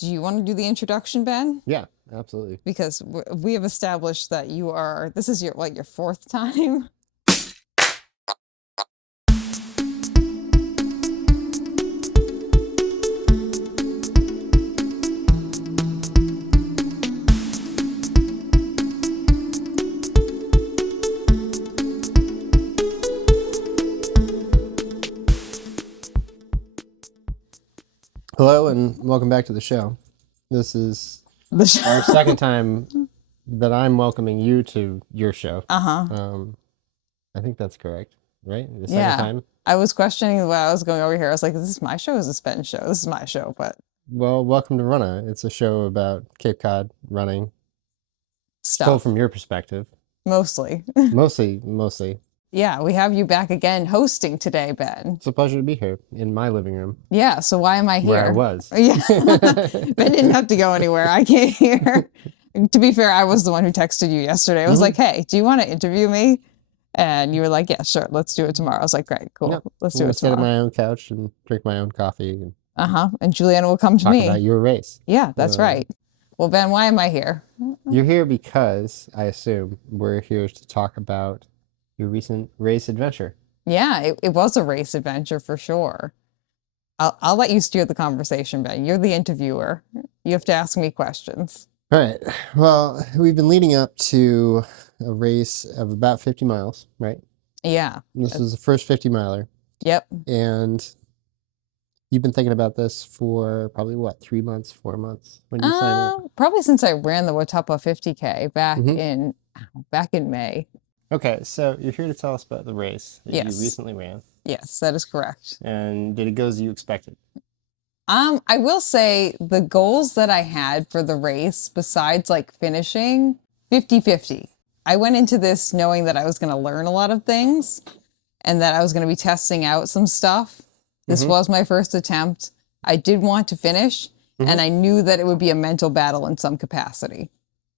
Do you want to do the introduction, Ben? Yeah, absolutely. Because we have established that this is your fourth time? Hello and welcome back to the show. This is our second time that I'm welcoming you to your show. I think that's correct, right? The second time? I was questioning when I was going over here. I was like, is this my show? Is this Ben's show? This is my show, but... Well, welcome to RUNNAH. It's a show about Cape Cod running. Stuff. Still from your perspective. Mostly. Mostly. Yeah, we have you back again hosting today, Ben. It's a pleasure to be here in my living room. Yeah, so why am I here? Where I was. Yeah. Ben didn't have to go anywhere. I came here. To be fair, I was the one who texted you yesterday. I was like, hey, do you want to interview me? And you were like, yeah, sure, let's do it tomorrow. I was like, great, cool. Yep. Let's do it sit tomorrow. on my own couch and drink my own coffee. And Julianna will come to talk me. about your race. Yeah, that's right. Well, Ben, why am I here? You're here because, I assume, we're here to talk about your recent race adventure. Yeah, it was a race adventure for sure. I'll let you steer the conversation, Ben. You're the interviewer. You have to ask me questions. All right. Well, we've been leading up to a race of about 50 miles, right? Yeah. This is the first 50 miler. Yep. And you've been thinking about this for probably, 3 months, 4 months? When did you sign up? Probably since I ran the Watapa 50K back in May. Okay, so you're here to tell us about the race that you recently ran. Yes, that is correct. And did it go as you expected? I will say the goals that I had for the race, besides like finishing, 50-50. I went into this knowing that I was going to learn a lot of things and that I was going to be testing out some stuff. This was my first attempt. I did want to finish, and I knew that it would be a mental battle in some capacity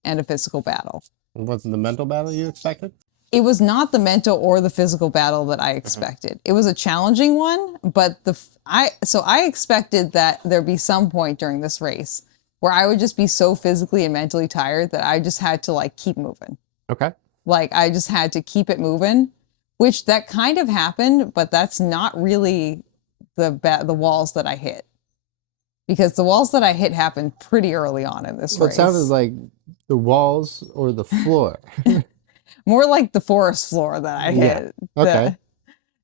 and a physical battle. Was it the mental battle you expected? It was not the mental or the physical battle that I expected. It was a challenging one, but I expected that there'd be some point during this race where I would just be so physically and mentally tired that I just had to keep moving. Okay. I just had to keep it moving, which that kind of happened, but that's not really the walls that I hit. Because the walls that I hit happened pretty early on in this race. It sounded like the walls or the floor. More like the forest floor that I hit. Okay.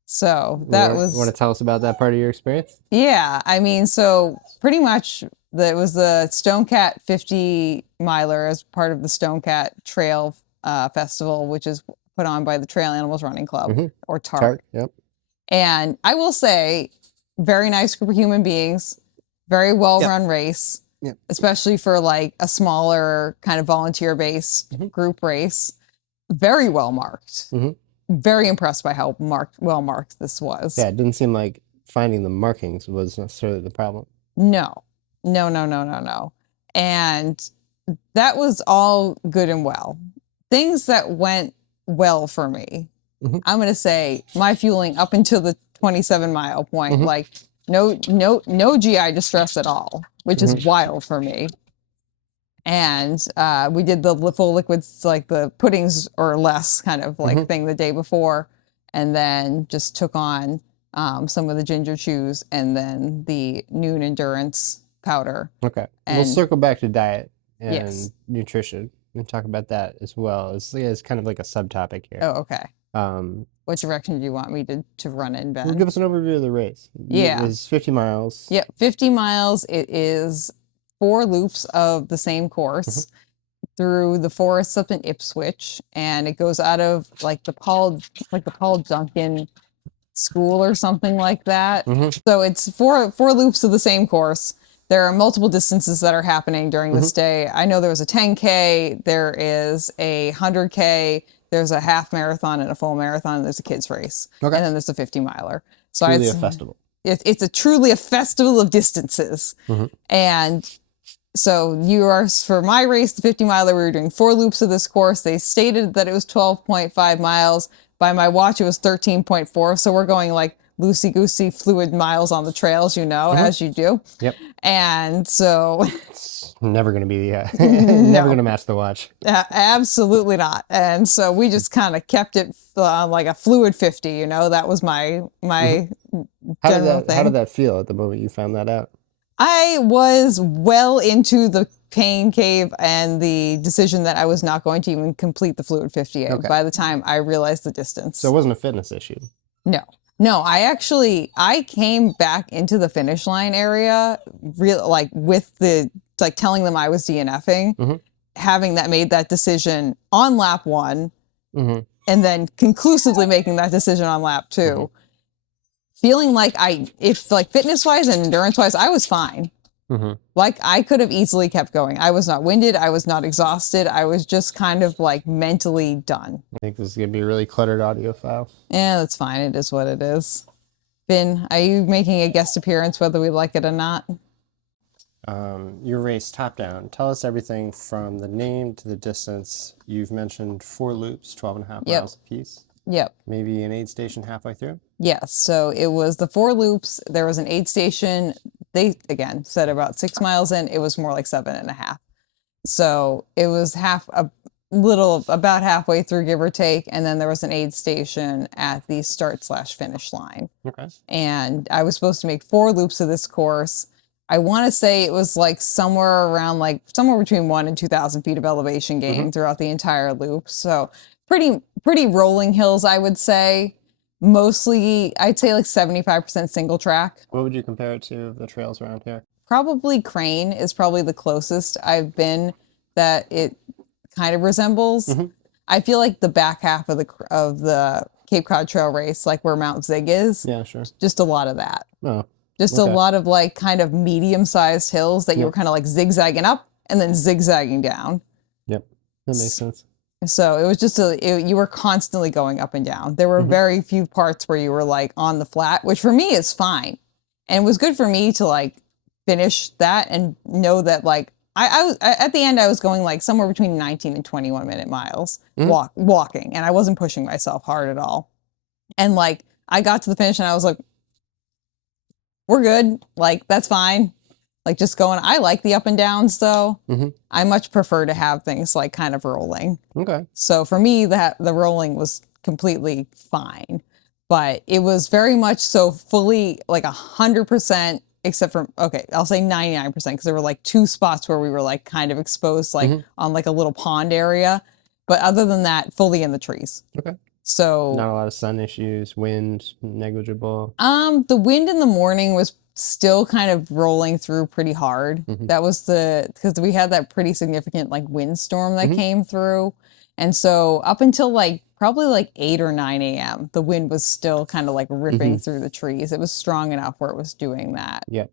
So that was... Want to tell us about that part of your experience? Yeah. I mean, so pretty much it was the Stonecat 50 miler as part of the Stonecat Trail Festival, which is put on by the Trail Animals Running Club, or TARC. Yep. And I will say, very nice group of human beings, very well-run race, especially for a smaller kind of volunteer-based group race. Very well marked. Very impressed by how well marked this was. Yeah, it didn't seem like finding the markings was necessarily the problem. No. And that was all good and well. Things that went well for me, I'm going to say my fueling up until the 27-mile point, no GI distress at all, which is wild for me. And we did the full liquids, the puddings or less kind of thing the day before, and then just took on some of the ginger chews and then the noon endurance powder. Okay. And we'll circle back to diet and nutrition and talk about that as well. It's kind of like a subtopic here. Oh, okay. What direction do you want me to run in, Ben? Well, give us an overview of the race. Yeah. It's 50 miles. Yep, 50 miles. It is 4 loops of the same course through the forests up in Ipswich, and it goes out of the Paul Duncan School or something like that. So it's four loops of the same course. There are multiple distances that are happening during this day. I know there was a 10K, there is a 100K, there's a half marathon and a full marathon, and there's a kids race, and then there's a 50 miler. So truly a festival. It's truly a festival of distances, and so for my race, the 50 miler, we were doing 4 loops of this course. They stated that it was 12.5 miles. By my watch, it was 13.4. So we're going loosey-goosey fluid miles on the trails, as you do. Yep. And so it's never going to be never going to match the watch. Absolutely not. And so we just kind of kept it like a fluid 50, that was my general thing. How did that feel at the moment you found that out? I was well into the pain cave and the decision that I was not going to even complete the fluid 58 by the time I realized the distance. So it wasn't a fitness issue? No, I came back into the finish line area with telling them I was DNFing, having made that decision on lap 1, and then conclusively making that decision on lap 2. Feeling like fitness wise and endurance wise, I was fine. I could have easily kept going. I was not winded. I was not exhausted. I was just kind of mentally done. I think this is going to be a really cluttered audio file. Yeah, that's fine. It is what it is. Finn, are you making a guest appearance whether we like it or not? Your race top down. Tell us everything from the name to the distance. You've mentioned 4 loops, 12.5 miles apiece. Yep. Maybe an aid station halfway through? Yes. So it was the 4 loops. There was an aid station. They, again, said about 6 miles in. It was more like 7.5. So it was about halfway through, give or take. And then there was an aid station at the start/finish line. Okay. And I was supposed to make 4 loops of this course. I want to say it was somewhere between 1 and 2,000 feet of elevation gain throughout the entire loop. So pretty rolling hills, I would say. Mostly, I'd say 75% single track. What would you compare it to the trails around here? Probably Crane is probably the closest I've been that it kind of resembles. I feel like the back half of the Cape Cod Trail race, where Mount Zig is. Yeah, sure. Just a lot of that. Oh. Just a lot of kind of medium-sized hills that you were kind of zigzagging up and then zigzagging down. Yep, that makes sense. So it was just you were constantly going up and down. There were very few parts where you were on the flat, which for me is fine. And it was good for me to finish that and know that I was at the end, I was going somewhere between 19 and 21 minute miles walking, and I wasn't pushing myself hard at all. And I got to the finish and I was like, we're good. That's fine. Just going, I like the up and downs though. I much prefer to have things kind of rolling. Okay. So for me, the rolling was completely fine, but it was very much so fully 100%, except for, I'll say 99%, because there were 2 spots where we were kind of exposed, on a little pond area. But other than that, fully in the trees. Okay. So not a lot of sun issues, wind, negligible. The wind in the morning was still kind of rolling through pretty hard. That was because we had that pretty significant windstorm that came through. And so up until probably 8 or 9 a.m., the wind was still kind of ripping through the trees. It was strong enough where it was doing that. Yeah.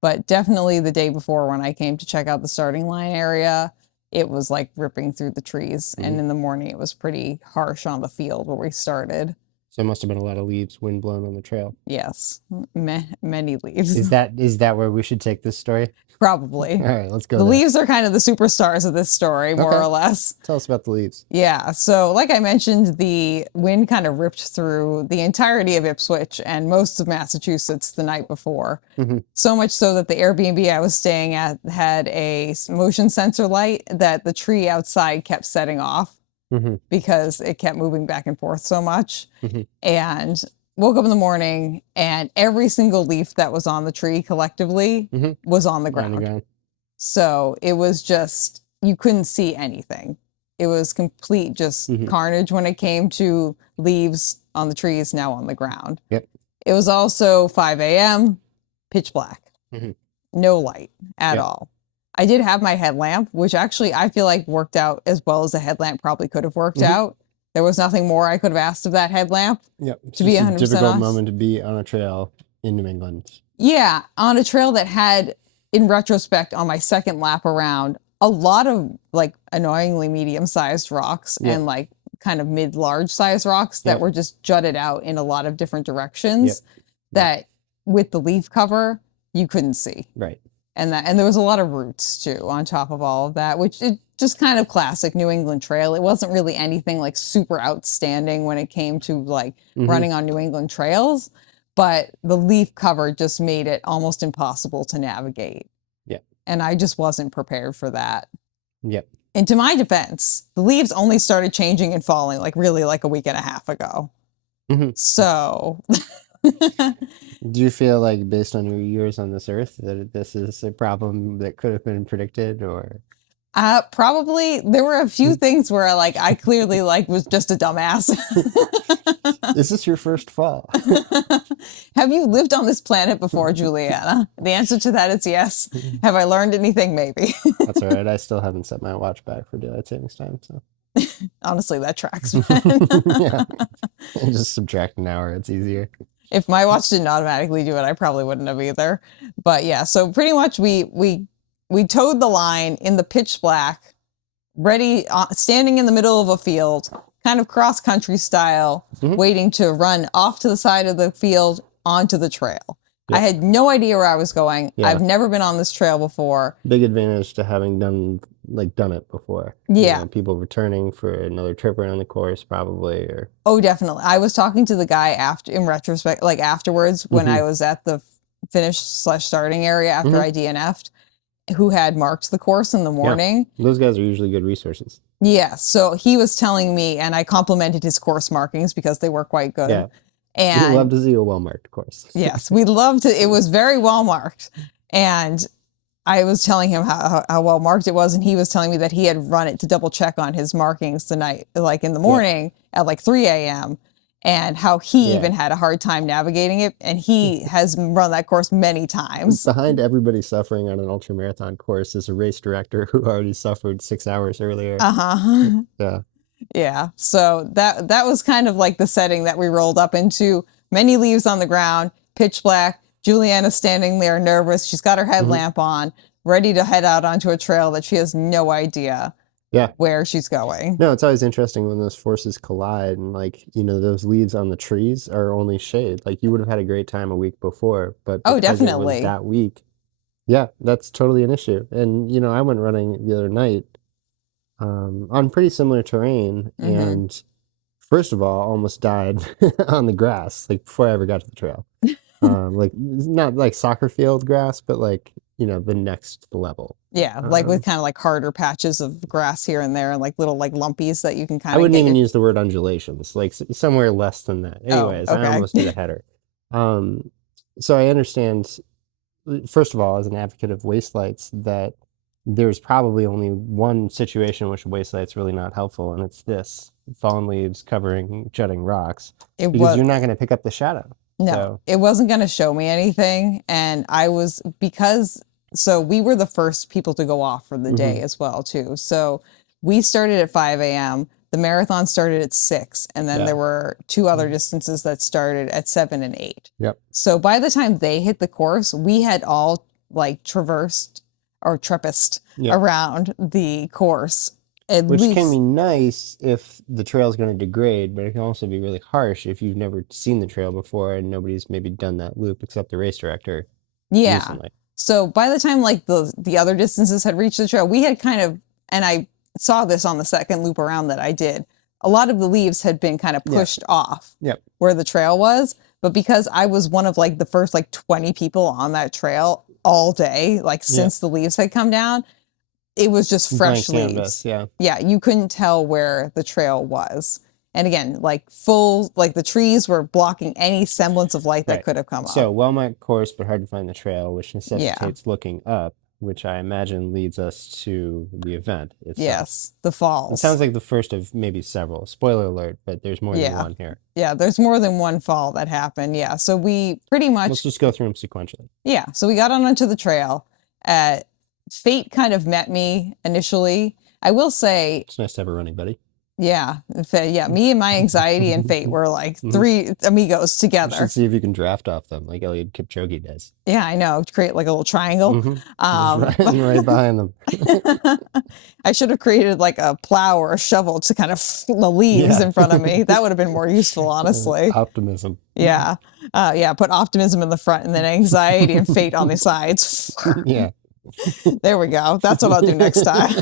But definitely the day before when I came to check out the starting line area, it was ripping through the trees. And in the morning, it was pretty harsh on the field where we started. So it must have been a lot of leaves, wind blown on the trail. Yes, many leaves. Is that where we should take this story? Probably. All right, let's go. The leaves are kind of the superstars of this story, more or less. Tell us about the leaves. Yeah, so like I mentioned, the wind kind of ripped through the entirety of Ipswich and most of Massachusetts the night before. So much so that the Airbnb I was staying at had a motion sensor light that the tree outside kept setting off. Because it kept moving back and forth so much. And woke up in the morning and every single leaf that was on the tree collectively was on the ground. So it was just, you couldn't see anything. It was complete just carnage when it came to leaves on the trees, now on the ground. Yep. It was also 5 a.m., pitch black, no light at all. I did have my headlamp, which actually I feel worked out as well as a headlamp probably could have worked out. There was nothing more I could have asked of that headlamp. Yep. To be 100% honest. Difficult moment to be on a trail in New England. Yeah, on a trail that had, in retrospect, on my second lap around, a lot of annoyingly medium-sized rocks and kind of mid-large sized rocks that were just jutted out in a lot of different directions that with the leaf cover, you couldn't see. Right. And there was a lot of roots too on top of all of that, which is just kind of classic New England trail. It wasn't really anything super outstanding when it came to running on New England trails, but the leaf cover just made it almost impossible to navigate. Yeah. And I just wasn't prepared for that. Yep. And to my defense, the leaves only started changing and falling like really like a week and a half ago. Mm-hmm. So do you feel like, based on your years on this earth, that this is a problem that could have been predicted, or? Probably. There were a few things where I clearly was just a dumbass. Is this your first fall? Have you lived on this planet before, Julianna? The answer to that is yes. Have I learned anything? Maybe. That's all right. I still haven't set my watch back for daylight savings time, so. Honestly, that tracks. Yeah. Just subtract an hour. It's easier. If my watch didn't automatically do it, I probably wouldn't have either. But yeah, so pretty much we towed the line in the pitch black, ready, standing in the middle of a field, kind of cross-country style, waiting to run off to the side of the field onto the trail. Yep. I had no idea where I was going. Yeah. I've never been on this trail before. Big advantage to having done it before. Yeah. You know, people returning for another trip around the course, probably. Or oh, definitely. I was talking to the guy in retrospect, afterwards, when I was at the finish/starting area after I DNF'd, who had marked the course in the morning. Yeah. Those guys are usually good resources. Yeah. So he was telling me, and I complimented his course markings because they were quite good. Yeah. And we'd love to see a well-marked course. Yes, we'd love to. It was very well marked. And I was telling him how well marked it was. And he was telling me that he had run it to double check on his markings the night, in the morning at 3 a.m. And how he even had a hard time navigating it. And he has run that course many times. Behind everybody suffering on an ultramarathon course is a race director who already suffered 6 hours earlier. Yeah. Yeah. So that was kind of like the setting that we rolled up into. Many leaves on the ground, pitch black. Julianna standing there nervous. She's got her headlamp on, ready to head out onto a trail that she has no idea where she's going. No, it's always interesting when those forces collide, and those leaves on the trees are only shade. Like, you would have had a great time a week before, but because definitely. it was that week, that's totally an issue. And I went running the other night on pretty similar terrain, and first of all, almost died on the grass, before I ever got to the trail. Not like soccer field grass, but the next level. Yeah, with kind of harder patches of grass here and there, and little lumpies that you can kind of. I wouldn't even use the word undulations, somewhere less than that. Anyways, okay. I almost did a header. So I understand, first of all, as an advocate of waste lights, that there's probably only one situation in which a waste light's really not helpful, and it's this: fallen leaves covering jutting rocks. Because you're not going to pick up the shadow. No, it wasn't going to show me anything. And so we were the first people to go off for the day as well, too. So we started at 5 a.m. The marathon started at 6. And then there were 2 other distances that started at 7 and 8. Yep. So by the time they hit the course, we had all traversed or trepiced around the course. Which can be nice if the trail is going to degrade, but it can also be really harsh if you've never seen the trail before and nobody's maybe done that loop except the race director. Yeah. Recently. So by the time the other distances had reached the trail, we had and I saw this on the second loop around that I did, a lot of the leaves had been kind of pushed off where the trail was. But because I was one of the first 20 people on that trail all day, since the leaves had come down, it was just fresh leaves. Yeah, you couldn't tell where the trail was. And again, the trees were blocking any semblance of light that could have come up. So well-marked course, but hard to find the trail, which necessitates looking up, which I imagine leads us to the event itself. Yes, the falls. It sounds like the first of maybe several. Spoiler alert, but there's more than one here. Yeah, there's more than one fall that happened. Yeah, so we pretty much... Let's just go through them sequentially. Yeah, so we got onto the trail. Fate kind of met me initially. I will say... It's nice to have a running buddy. Yeah, me and my anxiety and Fate were 3 amigos together. You should see if you can draft off them like Eliud Kipchoge does. Yeah, I know. Create a little triangle. Right behind them. I should have created a plow or a shovel to kind of the leaves in front of me. That would have been more useful, honestly. Optimism. Yeah. Put optimism in the front and then anxiety and Fate on the sides. Yeah. There we go. That's what I'll do next time.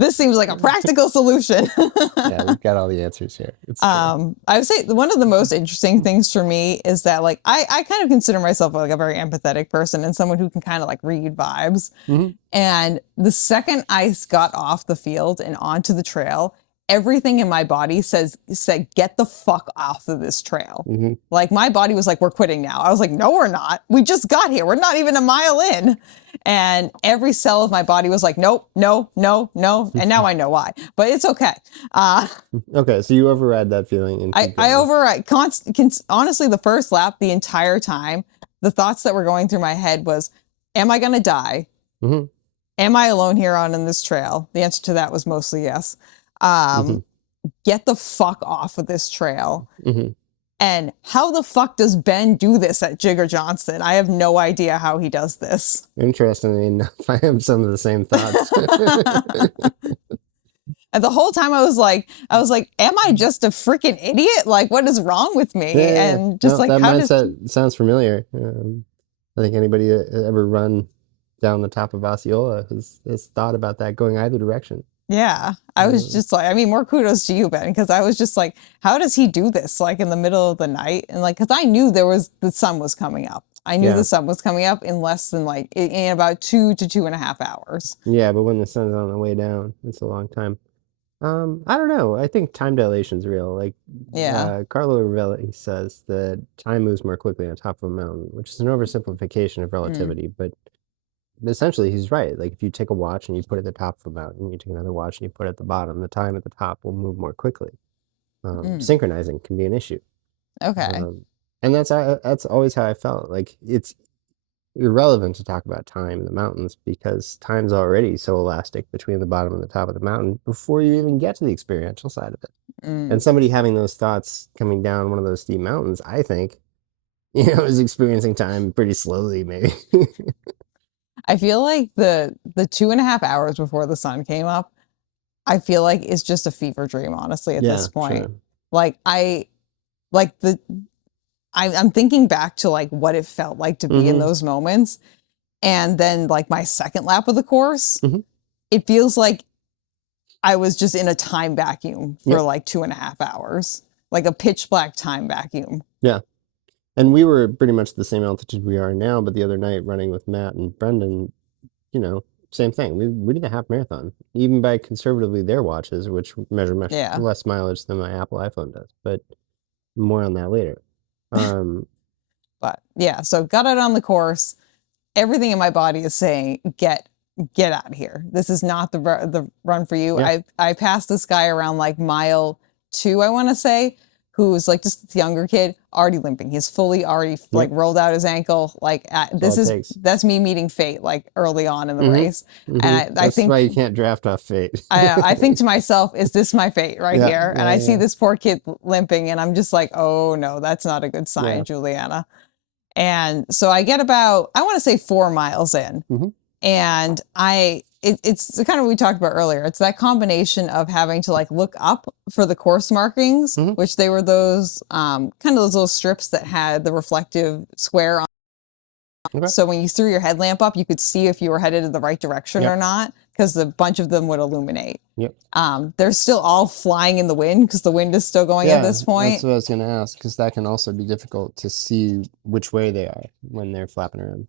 This seems like a practical solution. Yeah, we've got all the answers here. It's I would say one of the most interesting things for me is that like I kind of consider myself like a very empathetic person and someone who can kind of like read vibes. And the second I got off the field and onto the trail, everything in my body said, get the fuck off of this trail. Like my body was like, we're quitting now. I was like, no, we're not. We just got here. We're not even a mile in. And every cell of my body was like, nope, no, no, no. And now I know why, but it's okay. Okay. So you override that feeling. And I override honestly, the first lap, the entire time, the thoughts that were going through my head was, am I going to die? Am I alone here on this trail? The answer to that was mostly yes. Get the fuck off of this trail. And how the fuck does Ben do this at Jigger Johnson? I have no idea how he does this. Interestingly enough, I have some of the same thoughts. And the whole time I was like, am I just a freaking idiot? Like, what is wrong with me? Yeah, and just no, like, that mindset sounds familiar. I think anybody that ever run down the top of Osceola has thought about that going either direction. Yeah, I was just like, I mean, more kudos to you, Ben, because I was just like, how does he do this? Like in the middle of the night, and like, because I knew the sun was coming up. I knew the sun was coming up in less than like in about 2 to 2.5 hours. Yeah, but when the sun's on the way down, it's a long time. I don't know. I think time dilation is real. Like, Carlo Rovelli says that time moves more quickly on top of a mountain, which is an oversimplification of relativity, but essentially he's right. Like if you take a watch and you put it at the top of a mountain, you take another watch and you put it at the bottom, the time at the top will move more quickly. Synchronizing can be an issue. Okay. And that's always how I felt. Like it's irrelevant to talk about time in the mountains because time's already so elastic between the bottom and the top of the mountain before you even get to the experiential side of it. And somebody having those thoughts coming down one of those steep mountains, I think, is experiencing time pretty slowly, maybe. I feel like the 2.5 hours before the sun came up, I feel like it's just a fever dream, honestly, at this point. Sure. Like I'm thinking back to like what it felt like to be in those moments. And then like my second lap of the course, it feels like I was just in a time vacuum for like 2.5 hours, like a pitch black time vacuum. Yeah. And we were pretty much the same altitude we are now, but the other night running with Matt and Brendan, same thing. We did a half marathon, even by conservatively their watches, which measure much less mileage than my Apple iPhone does. But more on that later. But yeah, so got out on the course. Everything in my body is saying, get out of here. This is not the run for you. Yeah. I passed this guy around like mile 2, I want to say, who's like just a younger kid, already limping. He's fully already like rolled out his ankle. Like that's me meeting fate like early on in the race. And I think why you can't draft off fate. I think to myself, is this my fate right here? And I see this poor kid limping and I'm just like, oh no, that's not a good sign, Julianna. And so I get about, I want to say 4 miles in, and it's the kind of what we talked about earlier. It's that combination of having to like look up for the course markings, which they were those kind of those little strips that had the reflective square on. Okay. So when you threw your headlamp up, you could see if you were headed in the right direction or not, because a bunch of them would illuminate. They're still all flying in the wind because the wind is still going at this point. That's what I was going to ask, because that can also be difficult to see which way they are when they're flapping around.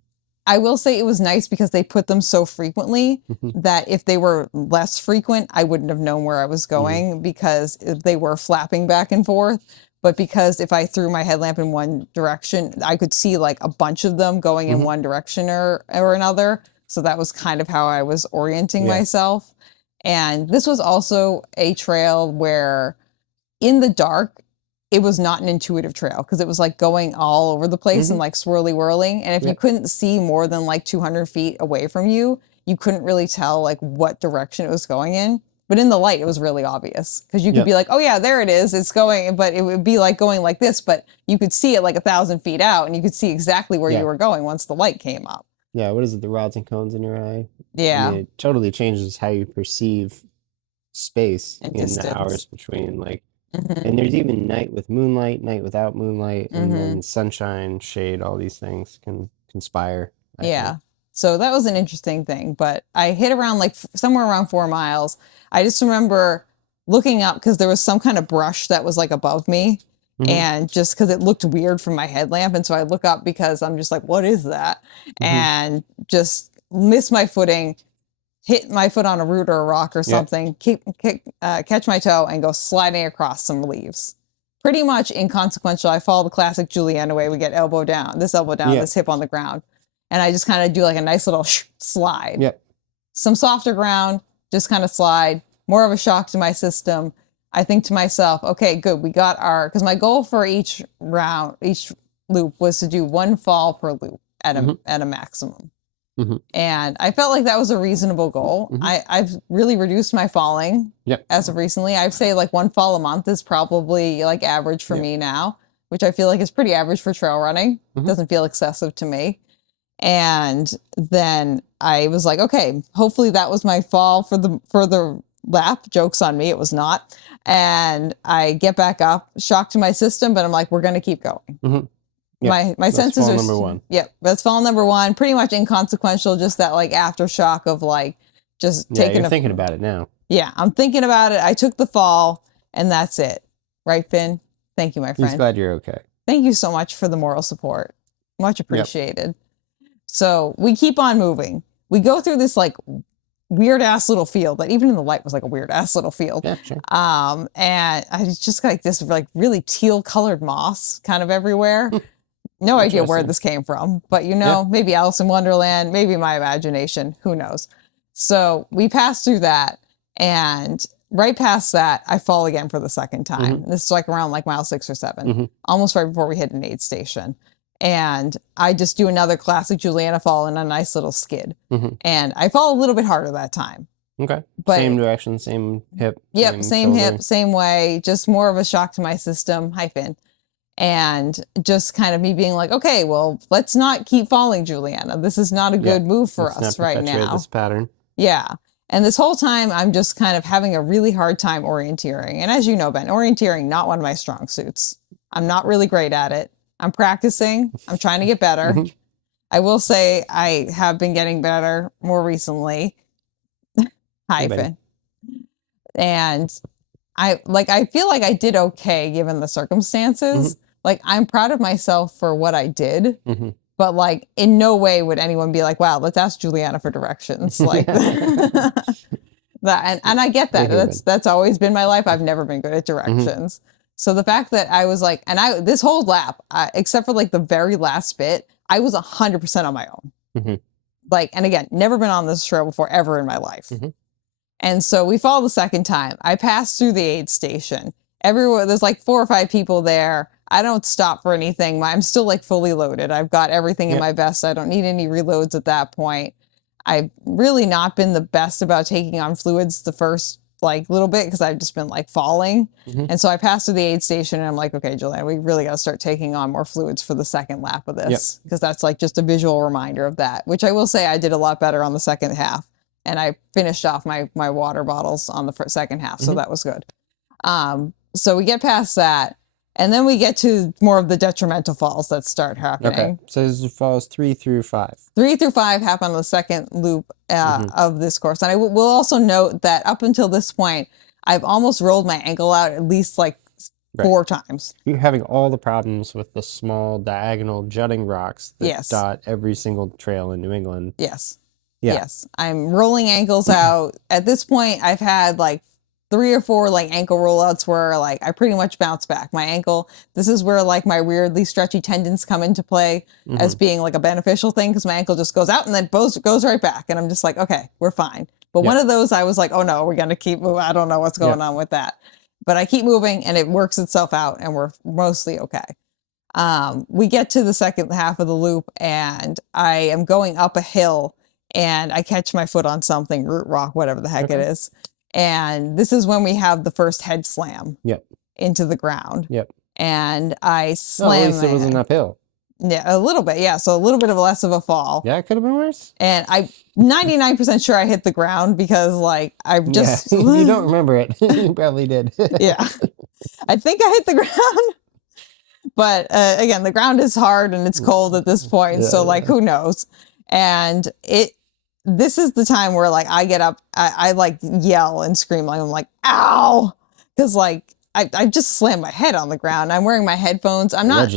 I will say it was nice because they put them so frequently that if they were less frequent, I wouldn't have known where I was going because they were flapping back and forth. But because if I threw my headlamp in one direction, I could see like a bunch of them going in one direction or another. So that was kind of how I was orienting myself. And this was also a trail where in the dark, it was not an intuitive trail because it was like going all over the place and like swirly whirling. And if you couldn't see more than like 200 feet away from you, you couldn't really tell like what direction it was going in. But in the light, it was really obvious because you could be like, oh yeah, there it is. It's going, but it would be like going like this, but you could see it like 1,000 feet out and you could see exactly where you were going once the light came up. Yeah. What is it? The rods and cones in your eye? Yeah. I mean, it totally changes how you perceive space in the hours between like, and there's even night with moonlight, night without moonlight, and then sunshine, shade, all these things can conspire. I think. So that was an interesting thing. But I hit around like somewhere around 4 miles. I just remember looking up because there was some kind of brush that was like above me. And just because it looked weird from my headlamp. And so I look up because I'm just like, what is that? And just miss my footing, hit my foot on a root or a rock or something, catch my toe and go sliding across some leaves. Pretty much inconsequential. I follow the classic Julianna way. We get elbow down, this hip on the ground. And I just kind of do like a nice little slide. Some softer ground, just kind of slide, more of a shock to my system. I think to myself, okay, good. We got because my goal for each loop was to do 1 fall per loop at a maximum. And I felt like that was a reasonable goal. I've really reduced my falling as of recently. I'd say like 1 fall a month is probably like average for me now, which I feel like is pretty average for trail running. Doesn't feel excessive to me. And then I was like, okay, hopefully that was my fall for the lap. Joke's on me, it was not. And I get back up, shock to my system, but I'm like, we're going to keep going. My senses are number 1. That's fall number 1. Pretty much inconsequential, just that like aftershock of like just taking. You're thinking about it now. Yeah, I'm thinking about it. I took the fall, and that's it. Right, Finn? Thank you, my friend. He's glad you're okay. Thank you so much for the moral support. Much appreciated. So we keep on moving. We go through this like weird ass little field that even in the light was like a weird ass little field. Yeah, sure. And I just got like this like really teal colored moss kind of everywhere. No idea where this came from, but maybe Alice in Wonderland, maybe my imagination, who knows. So we pass through that, and right past that, I fall again for the second time. This is like around like mile 6 or 7, almost right before we hit an aid station. And I just do another classic Julianna fall in a nice little skid. And I fall a little bit harder that time. Okay. But same direction, same hip. Yep, same hip, same way, just more of a shock to my system. Hi, Finn. And just kind of me being like, okay, well, let's not keep falling, Julianna. This is not a good move for us right now. This pattern. Yeah. And this whole time, I'm just kind of having a really hard time orienteering. And as you know, Ben, orienteering, not one of my strong suits. I'm not really great at it. I'm practicing. I'm trying to get better. I will say I have been getting better more recently. Hi, Finn. And I feel like I did okay given the circumstances. Like, I'm proud of myself for what I did. But like, in no way would anyone be like, wow, let's ask Julianna for directions. Like that. And I get that. That's always been my life. I've never been good at directions. So the fact that I was like, and this whole lap, except for like the very last bit, I was 100% on my own. Like, and again, never been on this trail before ever in my life. And so we fall the second time. I pass through the aid station. Everywhere, there's like 4 or 5 people there. I don't stop for anything. I'm still like fully loaded. I've got everything in my vest. I don't need any reloads at that point. I've really not been the best about taking on fluids the first like little bit because I've just been like falling. And so I passed through the aid station and I'm like, okay, Julianna, we really got to start taking on more fluids for the second lap of this because that's like just a visual reminder of that, which I will say I did a lot better on the second half. And I finished off my water bottles on the second half. So that was good. So we get past that. And then we get to more of the detrimental falls that start happening. Okay. So this is falls 3 through 5. 3 through 5 happen on the second loop of this course. And I will also note that up until this point, I've almost rolled my ankle out at least like 4 times. You're having all the problems with the small diagonal jutting rocks that dot every single trail in New England. Yes. I'm rolling ankles out. At this point, I've had like 3 or 4 like ankle rollouts where like I pretty much bounce back. My ankle, this is where like my weirdly stretchy tendons come into play as being like a beneficial thing because my ankle just goes out and then goes right back. And I'm just like, okay, we're fine. But one of those I was like, oh no, we're going to keep moving. I don't know what's going on with that. But I keep moving and it works itself out and we're mostly okay. We get to the second half of the loop and I am going up a hill and I catch my foot on something, root rock, whatever the heck it is. And this is when we have the first head slam into the ground. And I slam. At least it wasn't uphill. Yeah, a little bit. Yeah, so a little bit of less of a fall. Yeah, it could have been worse. And I'm 99% sure I hit the ground because like I've just... You don't remember it. You probably did. Yeah. I think I hit the ground. But again, the ground is hard and it's cold at this point. So like, who knows? And this is the time where like I get up, I like yell and scream, like I'm like, ow, because like I just slammed my head on the ground. I'm wearing my headphones. I'm not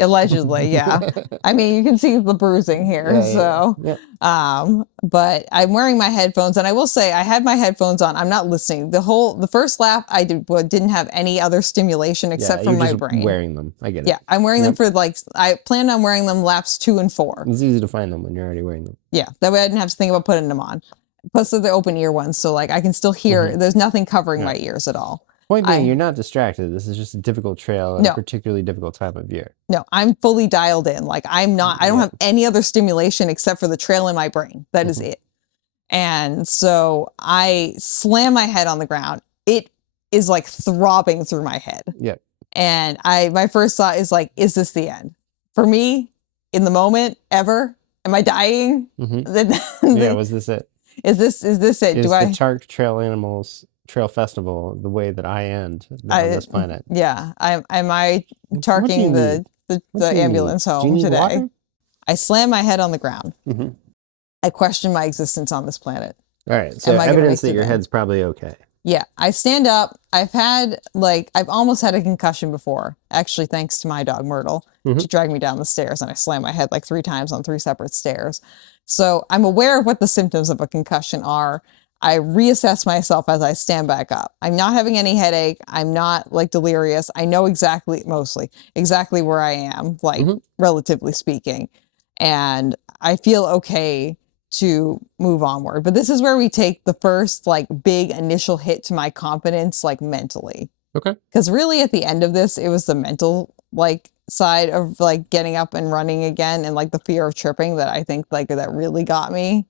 allegedly, yeah. I mean, you can see the bruising here. Yeah, so, but I'm wearing my headphones, and I will say I had my headphones on. I'm not listening. The first lap I didn't have any other stimulation except from my brain. Wearing them. I get it. Yeah, I'm wearing them for like, I planned on wearing them laps 2 and 4. It's easy to find them when you're already wearing them. Yeah, that way I didn't have to think about putting them on. Plus they're the open ear ones, so like I can still hear. There's nothing covering my ears at all. Point being, you're not distracted. This is just a difficult trail at a particularly difficult time of year. No, I'm fully dialed in. Like I don't have any other stimulation except for the trail in my brain. That is it. And so I slam my head on the ground. It is like throbbing through my head. Yep. And my first thought is like, is this the end? For me, in the moment, ever? Am I dying? Yeah, was this it? Is this it? Is the Tark Trail Animals Trail Festival the way that I end on this planet? Yeah. Am I tarking the ambulance home today? Water? I slam my head on the ground. I question my existence on this planet. All right. So evidence that your head's probably okay. Yeah. I stand up. I've almost had a concussion before, actually, thanks to my dog Myrtle. She dragged me down the stairs and I slammed my head like 3 times on 3 separate stairs. So I'm aware of what the symptoms of a concussion are. I reassess myself as I stand back up. I'm not having any headache. I'm not like delirious. I know exactly where I am, like relatively speaking. And I feel okay to move onward. But this is where we take the first like big initial hit to my confidence, like mentally. Okay. Because really at the end of this, it was the mental like side of like getting up and running again and like the fear of tripping that I think like that really got me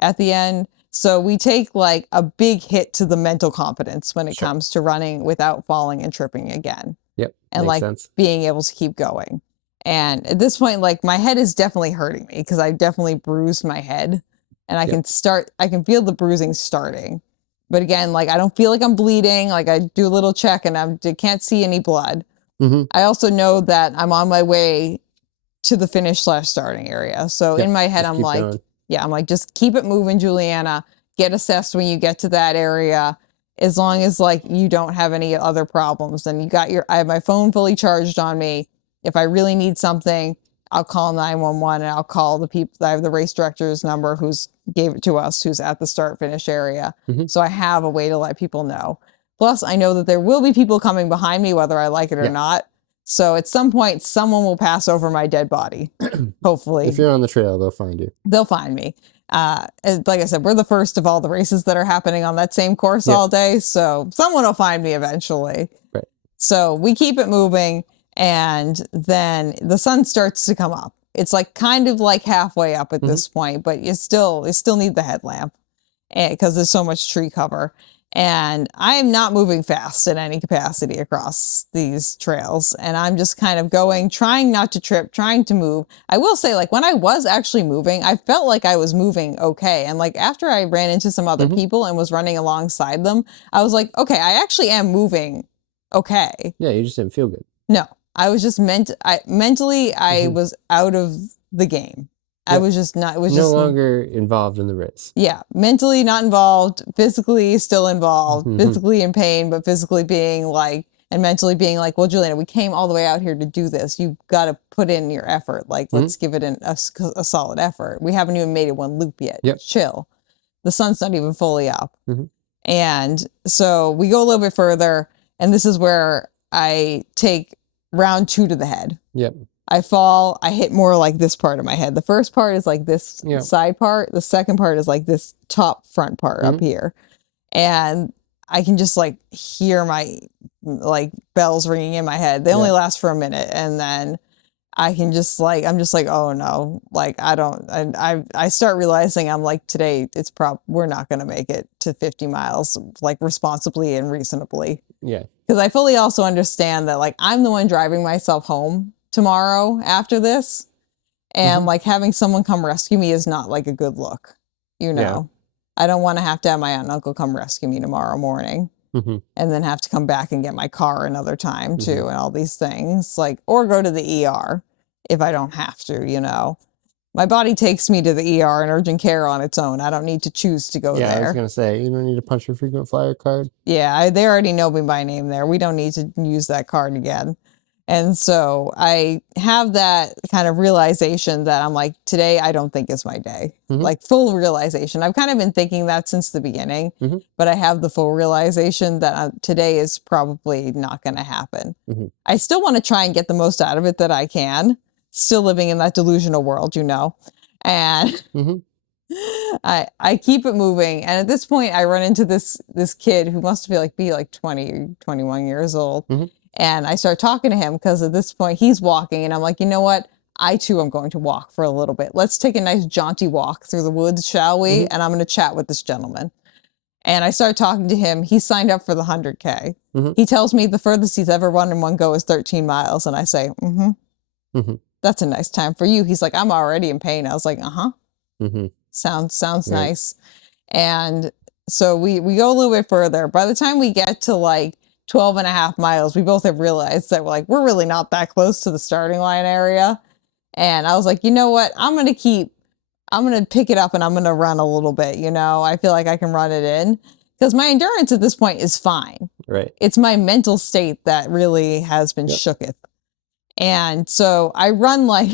at the end. So we take like a big hit to the mental confidence when it comes to running without falling and tripping again. Yep. And like being able to keep going. And at this point, like my head is definitely hurting me because I definitely bruised my head and I can feel the bruising starting. But again, like I don't feel like I'm bleeding. Like I do a little check and I can't see any blood. I also know that I'm on my way to the finish/starting area. So in my head, I'm like, I'm like, just keep it moving, Julianna. Get assessed when you get to that area. As long as like you don't have any other problems, and I have my phone fully charged on me. If I really need something, I'll call 911 and I'll call the people. I have the race director's number who's gave it to us, who's at the start finish area. So I have a way to let people know. Plus, I know that there will be people coming behind me, whether I like it or not. So at some point, someone will pass over my dead body, hopefully. If you're on the trail, they'll find you. They'll find me. Like I said, we're the first of all the races that are happening on that same course all day. So someone will find me eventually. Right. So we keep it moving. And then the sun starts to come up. It's like kind of like halfway up at this point, but you still need the headlamp because there's so much tree cover. And I'm not moving fast in any capacity across these trails. And I'm just kind of going, trying not to trip, trying to move. I will say, like, when I was actually moving, I felt like I was moving okay. And like after I ran into some other people and was running alongside them, I was like, okay, I actually am moving okay. Yeah, you just didn't feel good. No, I was just mentally, I was out of the game. I was just not, it was no just longer involved in the race. Yeah. Mentally not involved, physically still involved, physically in pain, but physically being like, and mentally being like, well, Julianna, we came all the way out here to do this. You've got to put in your effort. Like, let's give it a solid effort. We haven't even made it one loop yet. Chill. The sun's not even fully up. And so we go a little bit further, and this is where I take round 2 to the head. I fall, I hit more like this part of my head. The first part is like this side part. The second part is like this top front part up here. And I can just like hear my like bells ringing in my head. They only last for a minute. And then I can just like, I'm just like, oh no, like I start realizing I'm like, today we're not going to make it to 50 miles, like responsibly and reasonably. Yeah. Because I fully also understand that like I'm the one driving myself home tomorrow after this, and like having someone come rescue me is not like a good look, you know. I don't want to have my aunt and uncle come rescue me tomorrow morning and then have to come back and get my car another time too, and all these things, like, or go to the ER if I don't have to, you know. my body takes me to the ER and urgent care on its own. I don't need to choose to go there. Yeah, I was going to say, you don't need to punch your frequent flyer card. Yeah, they already know me by name there. We don't need to use that card again. And so I have that kind of realization that I'm like, today I don't think is my day. Like full realization. I've kind of been thinking that since the beginning, but I have the full realization that today is probably not going to happen. I still want to try and get the most out of it that I can. Still living in that delusional world, you know, and I keep it moving. And at this point, I run into this kid who must be like 20 or 21 years old. And I start talking to him because at this point he's walking and I'm like, you know what? I too am going to walk for a little bit. Let's take a nice jaunty walk through the woods, shall we? And I'm going to chat with this gentleman. And I start talking to him. He signed up for the 100K. He tells me the furthest he's ever run in one go is 13 miles. And I say, that's a nice time for you. He's like, I'm already in pain. I was like, sounds nice. And so we go a little bit further. By the time we get to like 12 and a half miles, we both have realized that we're really not that close to the starting line area. And I was like, you know what? I'm going to pick it up and I'm going to run a little bit. You know, I feel like I can run it in because my endurance at this point is fine. Right. It's my mental state that really has been shooketh. And so I run like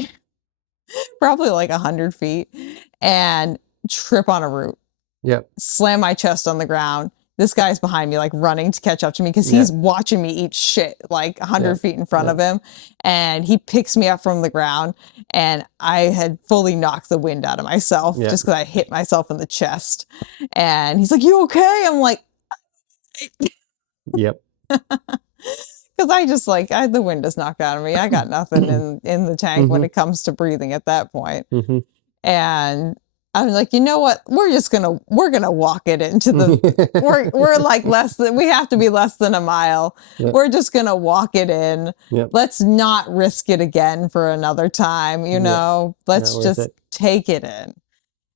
probably like 100 feet and trip on a root. Yep. Slam my chest on the ground. This guy's behind me, like running to catch up to me because he's watching me eat shit like 100 feet in front of him. And he picks me up from the ground and I had fully knocked the wind out of myself just because I hit myself in the chest. And he's like, you okay? I'm like, yep. Because I just the wind is knocked out of me. I got nothing in the tank when it comes to breathing at that point. And I'm like, you know what? We're gonna walk it into the, we're like we have to be less than a mile. We're just gonna walk it in. Let's not risk it again for another time, you know, let's just take it in.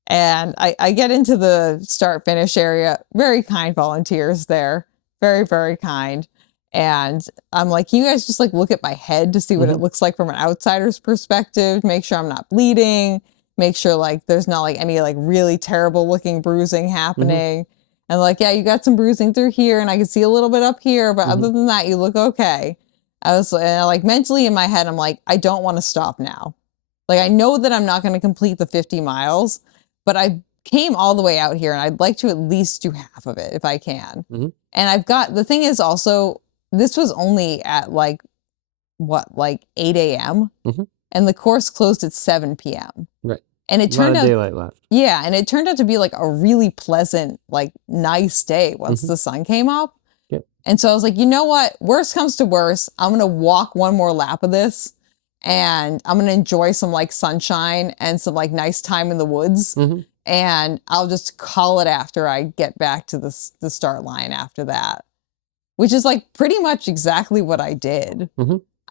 And I get into the start finish area, very kind volunteers there, very, very kind. And I'm like, can you guys just look at my head to see what it looks like from an outsider's perspective, make sure I'm not bleeding, make sure there's not any really terrible looking bruising happening. And yeah, you got some bruising through here and I can see a little bit up here, but other than that, you look okay. I was mentally in my head, I'm like, I don't want to stop now. I know that I'm not going to complete the 50 miles, but I came all the way out here and I'd like to at least do half of it if I can. And the thing is also, this was only at 8 a.m. And the course closed at 7 p.m. Right. And it turned out daylight left. Yeah. And it turned out to be a really pleasant, nice day once the sun came up. Yep. And so I was like, you know what? Worst comes to worst, I'm going to walk one more lap of this and I'm going to enjoy some sunshine and some nice time in the woods. And I'll just call it after I get back to the start line after that, which is pretty much exactly what I did.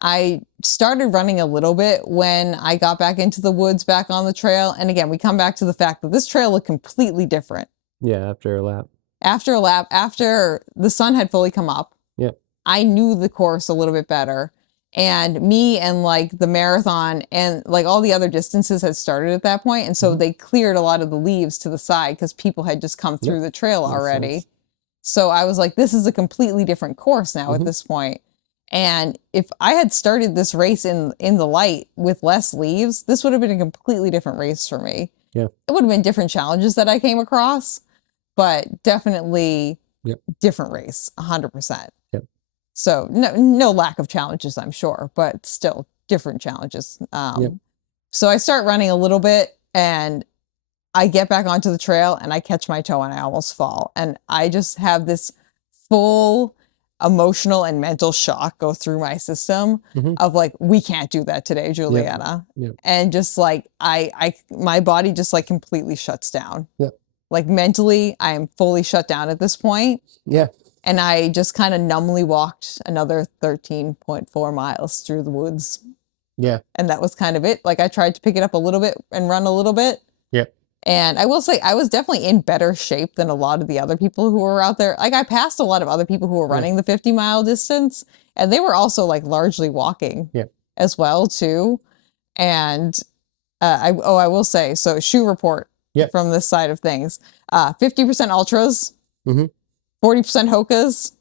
I started running a little bit when I got back into the woods back on the trail. And again, we come back to the fact that this trail looked completely different. Yeah, after a lap. After the sun had fully come up. Yeah. I knew the course a little bit better. And me and the marathon and all the other distances had started at that point. And so they cleared a lot of the leaves to the side because people had just come through the trail already. So I was like, this is a completely different course now at this point. And if I had started this race in the light with less leaves, this would have been a completely different race for me. Yeah. It would have been different challenges that I came across, but definitely different race, 100%. Yep. So no lack of challenges, I'm sure, but still different challenges. So I start running a little bit and I get back onto the trail and I catch my toe and I almost fall. And I just have this full emotional and mental shock go through my system of we can't do that today, Julianna. Yep. And just my body just completely shuts down. Yep. Mentally, I am fully shut down at this point. Yeah. And I just kind of numbly walked another 13.4 miles through the woods. Yeah. And that was kind of it. I tried to pick it up a little bit and run a little bit. Yep. And I will say I was definitely in better shape than a lot of the other people who were out there. I passed a lot of other people who were running the 50-mile distance and they were also largely walking as well too. And I will say, so shoe report from this side of things. 50% ultras, 40% Hokas,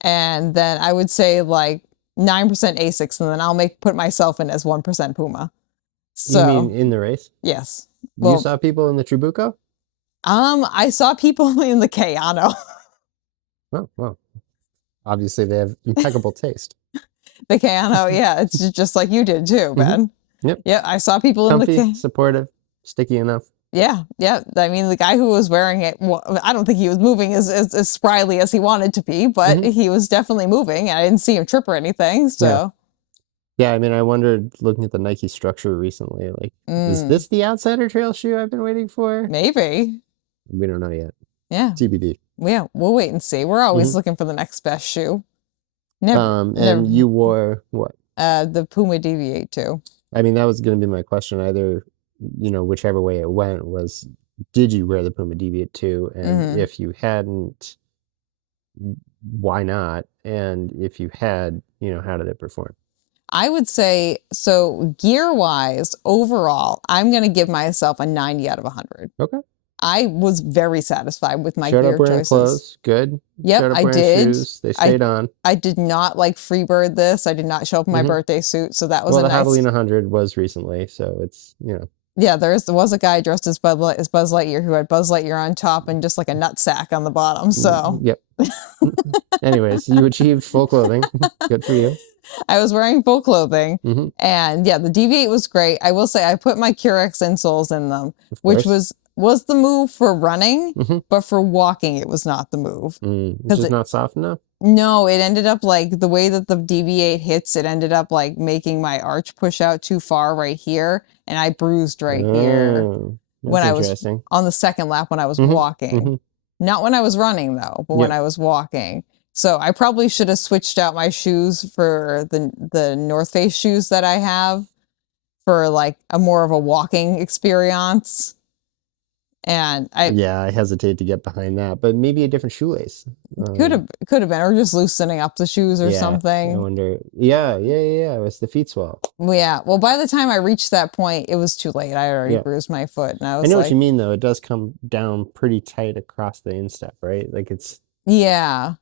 and then I would say like 9% Asics, and then I'll put myself in as 1% Puma. So, you mean in the race? Yes. Well, you saw people in the Tribuco? I saw people in the Kayano. Oh, well. Obviously, they have impeccable taste. The Kayano, yeah, it's just like you did too, Ben. Yep. Yeah, I saw people Comfy, in the supportive, sticky enough. Yeah. I mean, the guy who was wearing it, well, I don't think he was moving as spryly as he wanted to be, but he was definitely moving. I didn't see him trip or anything, so. Yeah, I mean, I wondered, looking at the Nike structure recently, like, is this the outsider trail shoe I've been waiting for? Maybe. We don't know yet. Yeah. TBD. Yeah, we'll wait and see. We're always looking for the next best shoe. Never. You wore what? The Puma Deviate too. I mean, that was going to be my question. Either, whichever way it went was, did you wear the Puma Deviate 2? And if you hadn't, why not? And if you had, how did it perform? I would say, so gear-wise, overall, I'm going to give myself a 90 out of 100. Okay. I was very satisfied with my Showed gear up wearing choices. Clothes. Good. Yep, Showed up I wearing did. Shoes. They stayed on. I did not like freebird this. I did not show up in my birthday suit, so that was the nice. Halloween 100 was recently, so it's, Yeah, there was a guy dressed as Buzz Lightyear who had Buzz Lightyear on top and just like a nut sack on the bottom, so. Yep. Anyways, you achieved full clothing. Good for you. I was wearing full clothing, and yeah, the Deviate was great. I will say I put my Curex insoles in them, which was the move for running, but for walking, it was not the move. It's just not soft enough? No, it ended up like the way that the Deviate hits, it ended up like making my arch push out too far right here, and I bruised right here when I was on the second lap when I was walking. Not when I was running though, but when I was walking. So I probably should have switched out my shoes for the North Face shoes that I have for like a more of a walking experience. And I hesitate to get behind that, but maybe a different shoelace. Could have been, or just loosening up the shoes or something. I wonder. Yeah. It was the feet swell. Yeah. Well, by the time I reached that point, it was too late. I already bruised my foot, and I know what you mean, though. It does come down pretty tight across the instep, right? Like it's. Yeah.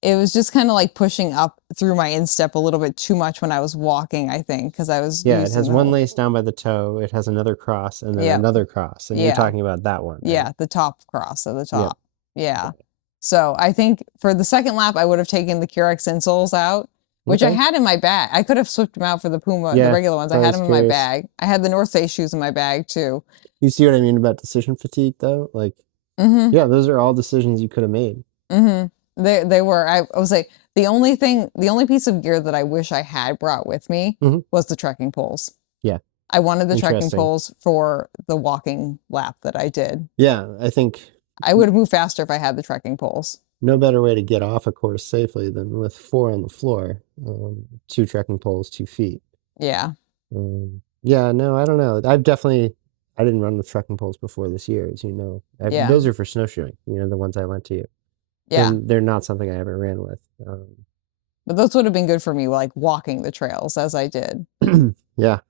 It was just kind of like pushing up through my instep a little bit too much when I was walking, I think, because I was. Yeah, it has one lace down by the toe. It has another cross and then another cross. And you're talking about that one. Right? Yeah, the top cross at the top. Yeah. So I think for the second lap, I would have taken the Curex insoles out, which I had in my bag. I could have swapped them out for the Puma, the regular ones. I had them in my bag. I had the North Face shoes in my bag too. You see what I mean about decision fatigue, though? Like, yeah, those are all decisions you could have made. They were. I was like, the only piece of gear that I wish I had brought with me was the trekking poles. Yeah. I wanted the trekking poles for the walking lap that I did. Yeah, I think I would have moved faster if I had the trekking poles. No better way to get off a course safely than with 4 on the floor, 2 trekking poles, 2 feet. Yeah. Yeah, no, I don't know. I didn't run with trekking poles before this year, as you know. Those are for snowshoeing, the ones I lent to you. Yeah. And they're not something I ever ran with. But those would have been good for me, like walking the trails as I did. Yeah.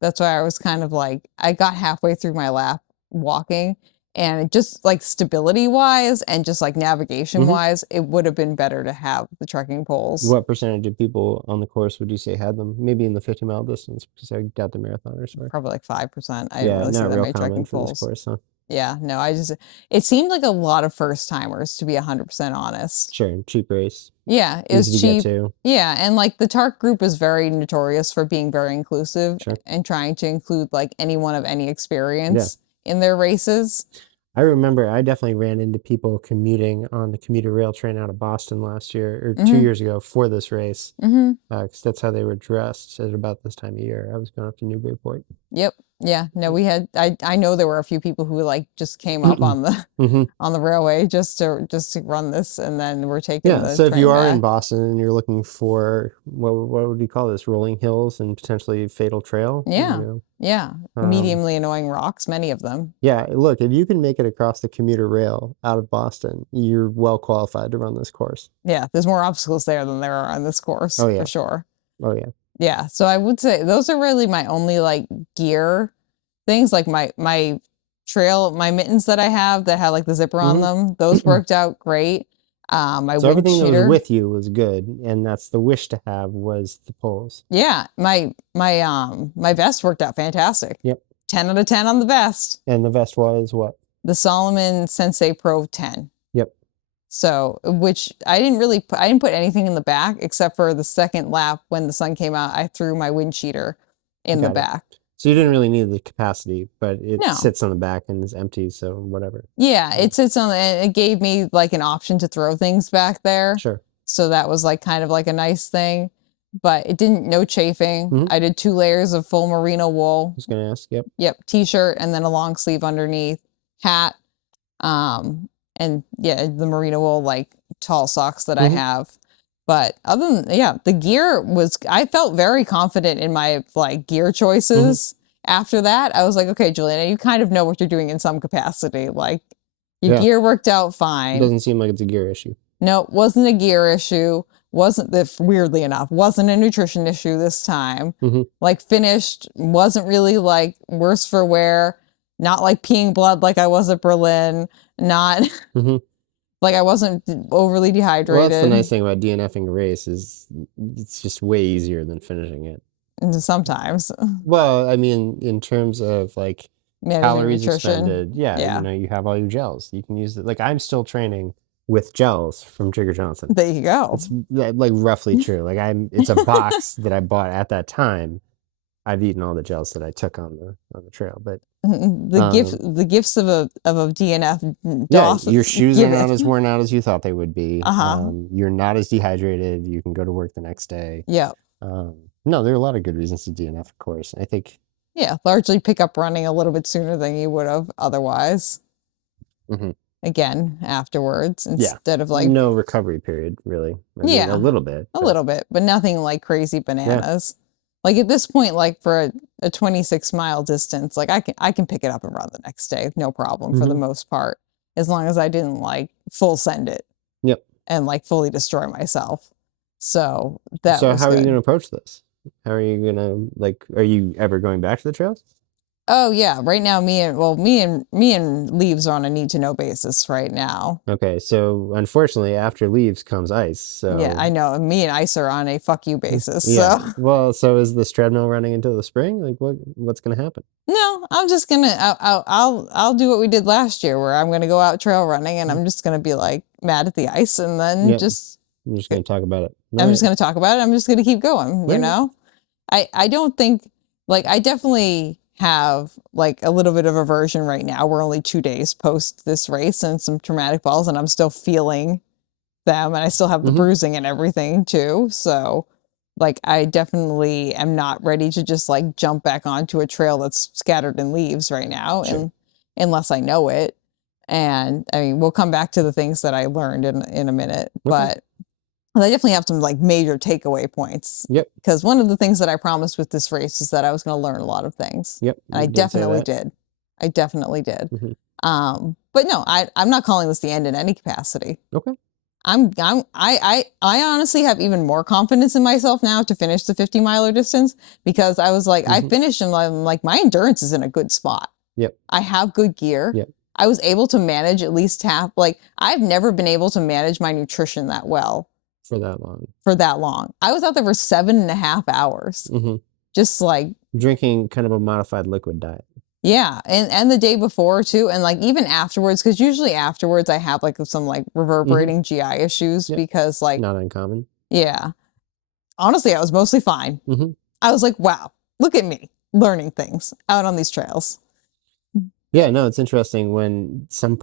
That's why I was kind of like, I got halfway through my lap walking, and just like stability wise and just like navigation wise, it would have been better to have the trekking poles. What percentage of people on the course would you say had them? Maybe in the 50-mile distance, because I doubt the marathoners were. Probably like 5%. I didn't really see that many trekking poles. This course, huh? Yeah, no, it seemed like a lot of first timers, to be 100% honest. Sure, cheap race. Yeah, it was cheap. Yeah, and like the TARC group is very notorious for being very inclusive and trying to include like anyone of any experience in their races. I remember I definitely ran into people commuting on the commuter rail train out of Boston last year, or 2 years ago for this race, because that's how they were dressed at about this time of year. I was going up to Newburyport. Yep. Yeah. No, we had. I know there were a few people who like just came up on the on the railway just to run this, and then we're taking. Yeah. So if you are in Boston and you're looking for what would you call this, rolling hills and potentially fatal trail? Yeah. Yeah. Mediumly annoying rocks, many of them. Yeah. Look, if you can make it across the commuter rail out of Boston, you're well qualified to run this course. Yeah. There's more obstacles there than there are on this course. Oh, yeah. For sure. Oh, yeah. Yeah. So I would say those are really my only like gear things like my mittens that I have that had like the zipper on them, those worked out great. My so wind everything cheater, that was with you was good, and that's the wish to have was the poles. yeah, my vest worked out fantastic. Yep. 10 out of 10 on the vest. And the vest was what? The Solomon Sensei Pro 10. Yep. So, which I didn't put anything in the back except for the second lap when the sun came out. I threw my wind cheater in the back. So you didn't really need the capacity, but it No. sits on the back and is empty, so whatever. Yeah, it sits on, and it gave me like an option to throw things back there. Sure. So that was like kind of like a nice thing, but it didn't, no chafing. I did 2 layers of full merino wool. I was gonna ask, yep. Yep, t-shirt and then a long sleeve underneath, hat, and yeah, the merino wool like tall socks that I have. But other than, yeah, the gear was, I felt very confident in my like gear choices. After that, I was like, okay, Julianna, you kind of know what you're doing in some capacity. Like your gear worked out fine. It doesn't seem like it's a gear issue. No, wasn't a gear issue. Wasn't this, weirdly enough, wasn't a nutrition issue this time. Like finished, wasn't really like worse for wear. Not like peeing blood like I was at Berlin. Not like I wasn't overly dehydrated. Well, that's the nice thing about DNFing a race is it's just way easier than finishing it. Sometimes. Well, I mean, in terms of like calories expended, you know, you have all your gels. You can use it. Like I'm still training with gels from Jigger Johnson. There you go. It's like roughly true. Like it's a box that I bought at that time. I've eaten all the gels that I took on the trail, but the gifts of a DNF. Yeah, your shoes are not as worn out as you thought they would be. You're not as dehydrated. You can go to work the next day. Yeah. No, there are a lot of good reasons to DNF, of course. I think. Yeah, largely pick up running a little bit sooner than you would have otherwise. Again, afterwards, instead of like no recovery period, really. I mean, a little bit. A little bit, but nothing like crazy bananas. Like at this point, like for a 26-mile distance, like I can pick it up and run the next day, no problem for the most part, as long as I didn't like full send it. Yep. And like fully destroy myself. So that. So was how are good. you going to approach this? How are you going to like? Are you ever going back to the trails? Oh yeah, right now me and Leaves are on a need to know basis right now. Okay, so unfortunately after Leaves comes Ice. So yeah, I know. Me and Ice are on a fuck you basis. Yeah. So well, so is this treadmill running into the spring? Like what's going to happen? No, I'm just gonna I'll do what we did last year, where I'm gonna go out trail running and I'm just gonna be like mad at the ice and then I'm just gonna talk about it. I'm just gonna talk about it. I'm just gonna keep going. You know, I don't think like I definitely have like a little bit of aversion right now. We're only 2 days post this race and some traumatic falls, and I'm still feeling them, and I still have the bruising and everything too. So like I definitely am not ready to just like jump back onto a trail that's scattered in leaves right now, and unless I know it. And I mean, we'll come back to the things that I learned in a minute, but I definitely have some like major takeaway points. Yep. Because one of the things that I promised with this race is that I was going to learn a lot of things. Yep. And I definitely did. I definitely did. But no, I'm not calling this the end in any capacity. Okay. I honestly have even more confidence in myself now to finish the 50-miler distance, because I was like, I finished and I'm like, my endurance is in a good spot. Yep. I have good gear. Yep. I was able to manage at least half, like I've never been able to manage my nutrition that well. For that long. I was out there for 7.5 hours. Just like drinking kind of a modified liquid diet. Yeah. And the day before too. And like even afterwards, because usually afterwards I have like some like reverberating GI issues because like. Not uncommon. Yeah. Honestly, I was mostly fine. I was like, wow, look at me learning things out on these trails. Yeah, no, it's interesting when some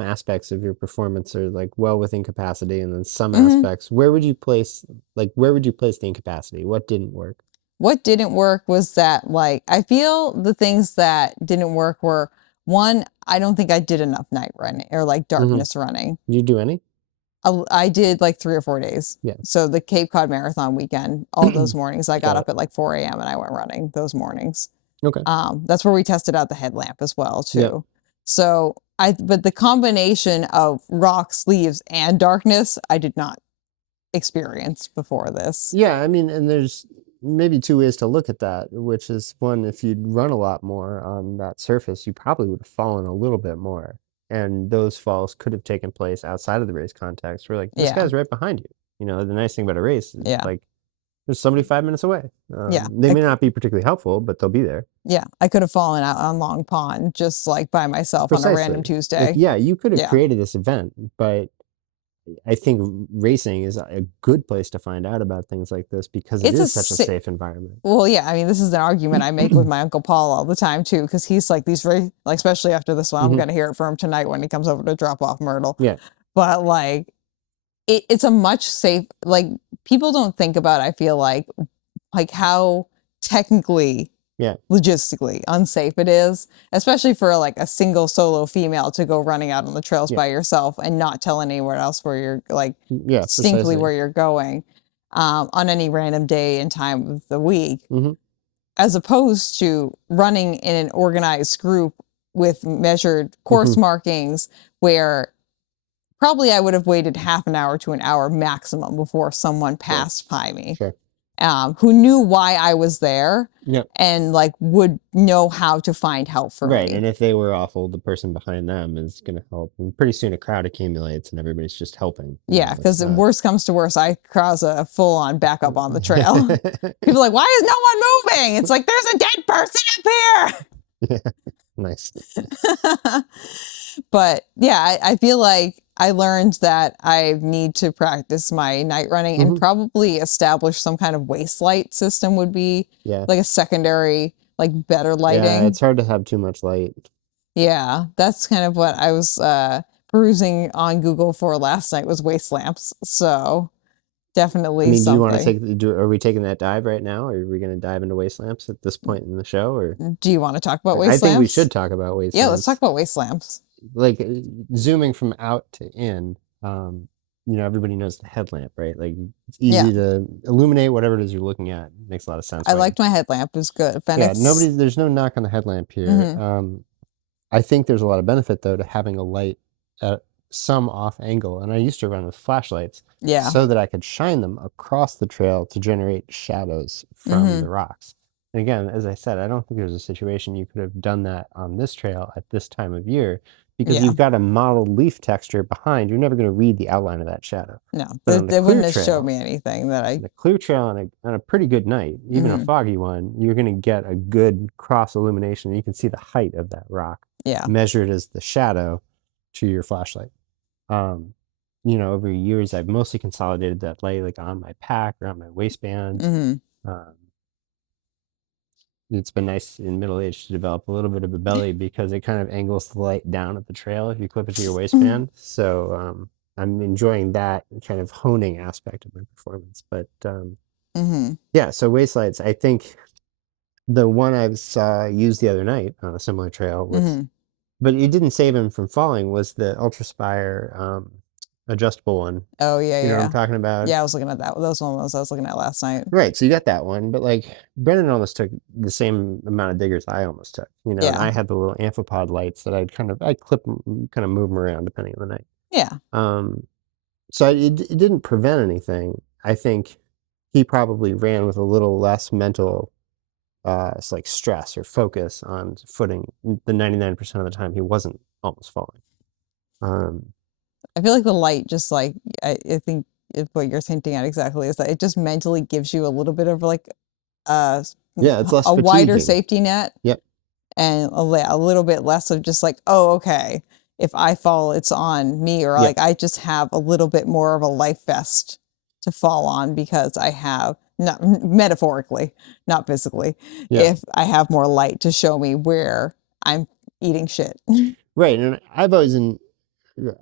aspects of your performance are like well within capacity, and then some aspects, where would you place the incapacity? What didn't work? What didn't work was that like, I feel the things that didn't work were, one, I don't think I did enough night running or like darkness running. Did you do any? I did like 3 or 4 days. Yeah. So the Cape Cod Marathon weekend, all those mornings, I got up at like 4 a.m. and I went running those mornings. Okay. That's where we tested out the headlamp as well too. Yep. So but the combination of rocks, leaves, and darkness, I did not experience before this. Yeah, I mean, and there's maybe two ways to look at that, which is one, if you'd run a lot more on that surface, you probably would have fallen a little bit more. And those falls could have taken place outside of the race context. We're like, this Yeah. guy's right behind you. You know, the nice thing about a race is Yeah. like, there's somebody 5 minutes away. Yeah. They may not be particularly helpful, but they'll be there. Yeah. I could have fallen out on Long Pond just like by myself Precisely. on a random Tuesday. Like, yeah, you could have created this event, but I think racing is a good place to find out about things like this because it is such a safe environment. Well, yeah, I mean, this is an argument I make with my Uncle Paul all the time too, because he's like these very, like, especially after this one, I'm going to hear it from him tonight when he comes over to drop off Myrtle. Yeah. But like, it's a much safe, like, people don't think about, I feel like how technically, logistically unsafe it is, especially for like a single solo female to go running out on the trails by yourself and not tell anyone else where you're like distinctly where you're going on any random day and time of the week, as opposed to running in an organized group with measured course markings where probably I would have waited half an hour to an hour maximum before someone passed by me. Who knew why I was there and like would know how to find help for me. Right, and if they were awful, the person behind them is going to help. And pretty soon a crowd accumulates and everybody's just helping. Yeah, because worst comes to worst, I cause a full-on backup on the trail. People are like, why is no one moving? It's like, there's a dead person up here! Yeah, nice. But yeah, I feel like I learned that I need to practice my night running and probably establish some kind of waist light system would be like a secondary, like better lighting. Yeah, it's hard to have too much light. Yeah, that's kind of what I was perusing on Google for last night was waist lamps. So definitely do something. You want to take, are we taking that dive right now? Or are we going to dive into waist lamps at this point in the show? Or do you want to talk about waist lamps? I think we should talk about waist lamps. Yeah, let's talk about waist lamps. Like zooming from out to in, you know, everybody knows the headlamp, right? Like it's easy to illuminate whatever it is you're looking at. It makes a lot of sense. I liked my headlamp. It was good. Fenix. Yeah, there's no knock on the headlamp here. I think there's a lot of benefit though to having a light at some off angle. And I used to run with flashlights so that I could shine them across the trail to generate shadows from the rocks. And again, as I said, I don't think there's a situation you could have done that on this trail at this time of year because you've got a mottled leaf texture behind. You're never going to read the outline of that shadow. No, they wouldn't have showed me anything that I... The clear trail on a pretty good night, even a foggy one, you're going to get a good cross illumination. You can see the height of that rock measured as the shadow to your flashlight. You know, over years, I've mostly consolidated that light like on my pack or on my waistband. It's been nice in middle age to develop a little bit of a belly because it kind of angles the light down at the trail if you clip it to your waistband. So I'm enjoying that kind of honing aspect of my performance. But yeah, so waist lights, I think the one I saw used the other night on a similar trail was, but it didn't save him from falling, was the Ultraspire adjustable one. Oh yeah, you know what I'm talking about? Yeah, I was looking at that. Those ones I was looking at last night. Right, so you got that one, but like Brennan almost took the same amount of diggers I almost took. You know, and I had the little amphipod lights that I'd clip, kind of move them around depending on the night. Yeah. So it didn't prevent anything. I think he probably ran with a little less mental, like stress or focus on footing. The 99% of the time, he wasn't almost falling. I feel like the light just like, I think what you're hinting at exactly is that it just mentally gives you a little bit of like it's less a fatiguing. wider safety net. Yep. And a little bit less of just like, oh, okay, if I fall, it's on me. Or like I just have a little bit more of a life vest to fall on because I have, not metaphorically, not physically, if I have more light to show me where I'm eating shit. Right. And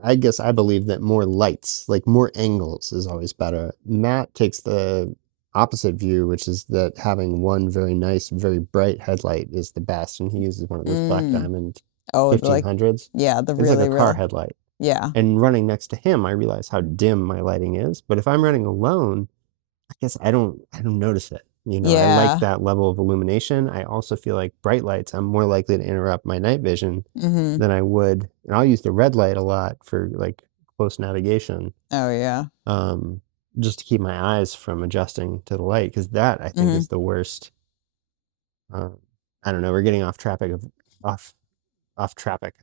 I guess I believe that more lights, like more angles is always better. Matt takes the opposite view, which is that having one very nice, very bright headlight is the best. And he uses one of those Black Diamond 1500s. Like, the really, it's like a car headlight. Yeah. And running next to him, I realize how dim my lighting is. But if I'm running alone, I guess I don't notice it. You know, I like that level of illumination. I also feel like bright lights, I'm more likely to interrupt my night vision than I would. And I'll use the red light a lot for like close navigation. Oh yeah. just to keep my eyes from adjusting to the light, because that I think is the worst. I don't know. We're getting off topic. Traffic.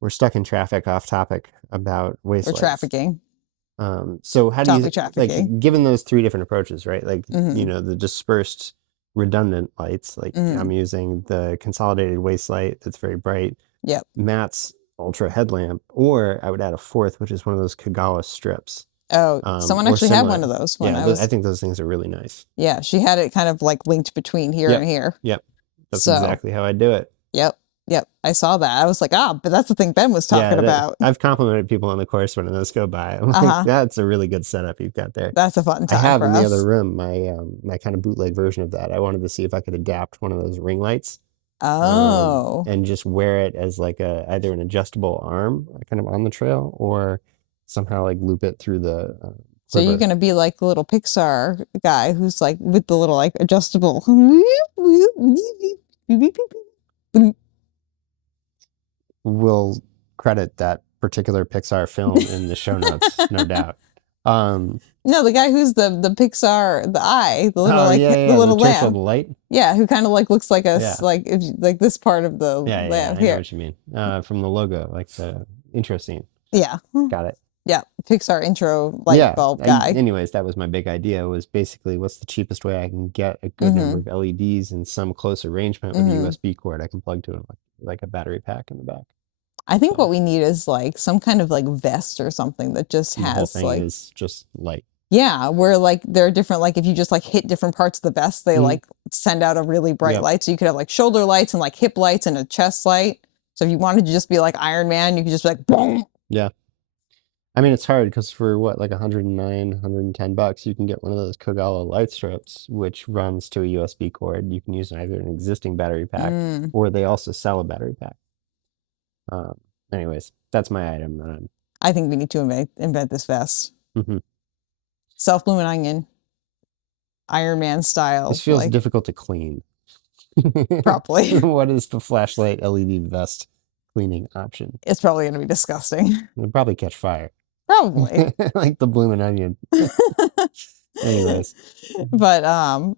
We're stuck in traffic. Off topic about waist We're lights. trafficking. So how do you Trafficking. like, given those three different approaches, right? Like the dispersed redundant lights. Like I'm using the consolidated waist light that's very bright. Yep. Matt's ultra headlamp, or I would add a fourth, which is one of those Kagawa strips. Oh, someone actually had one of those when I think those things are really nice. Yeah, she had it kind of like linked between here and here. Yep. That's exactly how I do it. Yep. I saw that. I was like, but that's the thing Ben was talking about. I've complimented people on the course when those go by. I'm like, that's a really good setup you've got there. That's a fun time. I have in the other room my kind of bootleg version of that. I wanted to see if I could adapt one of those ring lights. And just wear it as like either an adjustable arm kind of on the trail, or somehow like loop it through the so you're gonna be like the little Pixar guy who's like with the little like adjustable. We'll credit that particular Pixar film in the show notes, no doubt. No, the guy who's the Pixar, the eye, the little the little lamp, the light. Yeah, who kind of like looks like a like this part of the lamp I know what you mean. From the logo, like the intro scene. Yeah, got it. Yeah, Pixar intro light bulb guy. Anyways, that was my big idea. Was basically what's the cheapest way I can get a good number of LEDs in some close arrangement with a USB cord I can plug to it, like a battery pack in the back. I think what we need is like some kind of like vest or something that just has the whole thing like is just light. Yeah, where like there are different, like if you just like hit different parts of the vest, they like send out a really bright light. So you could have like shoulder lights and like hip lights and a chest light. So if you wanted to just be like Iron Man, you could just be like boom. Yeah. I mean, it's hard because for what, like $109, $110, you can get one of those Kagawa light strips, which runs to a USB cord. You can use either an existing battery pack, or they also sell a battery pack. Anyways, that's my item that I think we need to invent this vest. Self-blooming onion, Iron Man style. This feels difficult to clean. Properly. What is the flashlight LED vest cleaning option? It's probably going to be disgusting. It'll probably catch fire. Probably. Like the blooming onion. Anyways. But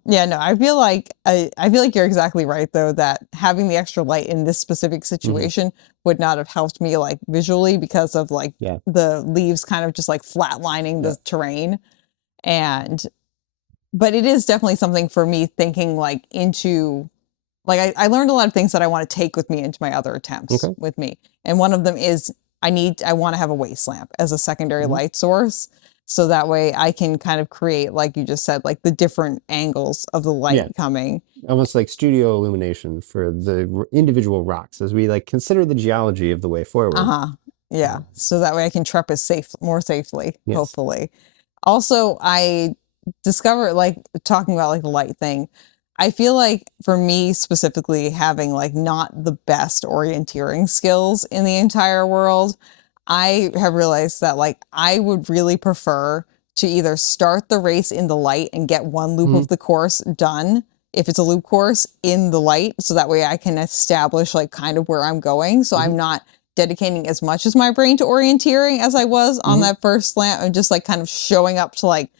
yeah, no, I feel like you're exactly right though, that having the extra light in this specific situation would not have helped me like visually because of like the leaves kind of just like flatlining the terrain. But it is definitely something for me thinking like into like I learned a lot of things that I want to take with me into my other attempts with me. And one of them is I want to have a waist lamp as a secondary light source. So that way I can kind of create, like you just said, like the different angles of the light coming. Almost like studio illumination for the individual rocks as we like consider the geology of the way forward. Yeah. So that way I can trapeze more safely, hopefully. Also, I discovered, like talking about like the light thing, I feel like for me specifically, having like not the best orienteering skills in the entire world, I have realized that like I would really prefer to either start the race in the light and get one loop of the course done, if it's a loop course, in the light, so that way I can establish like kind of where I'm going. So I'm not dedicating as much as my brain to orienteering as I was on that first slant, and just like kind of showing up to like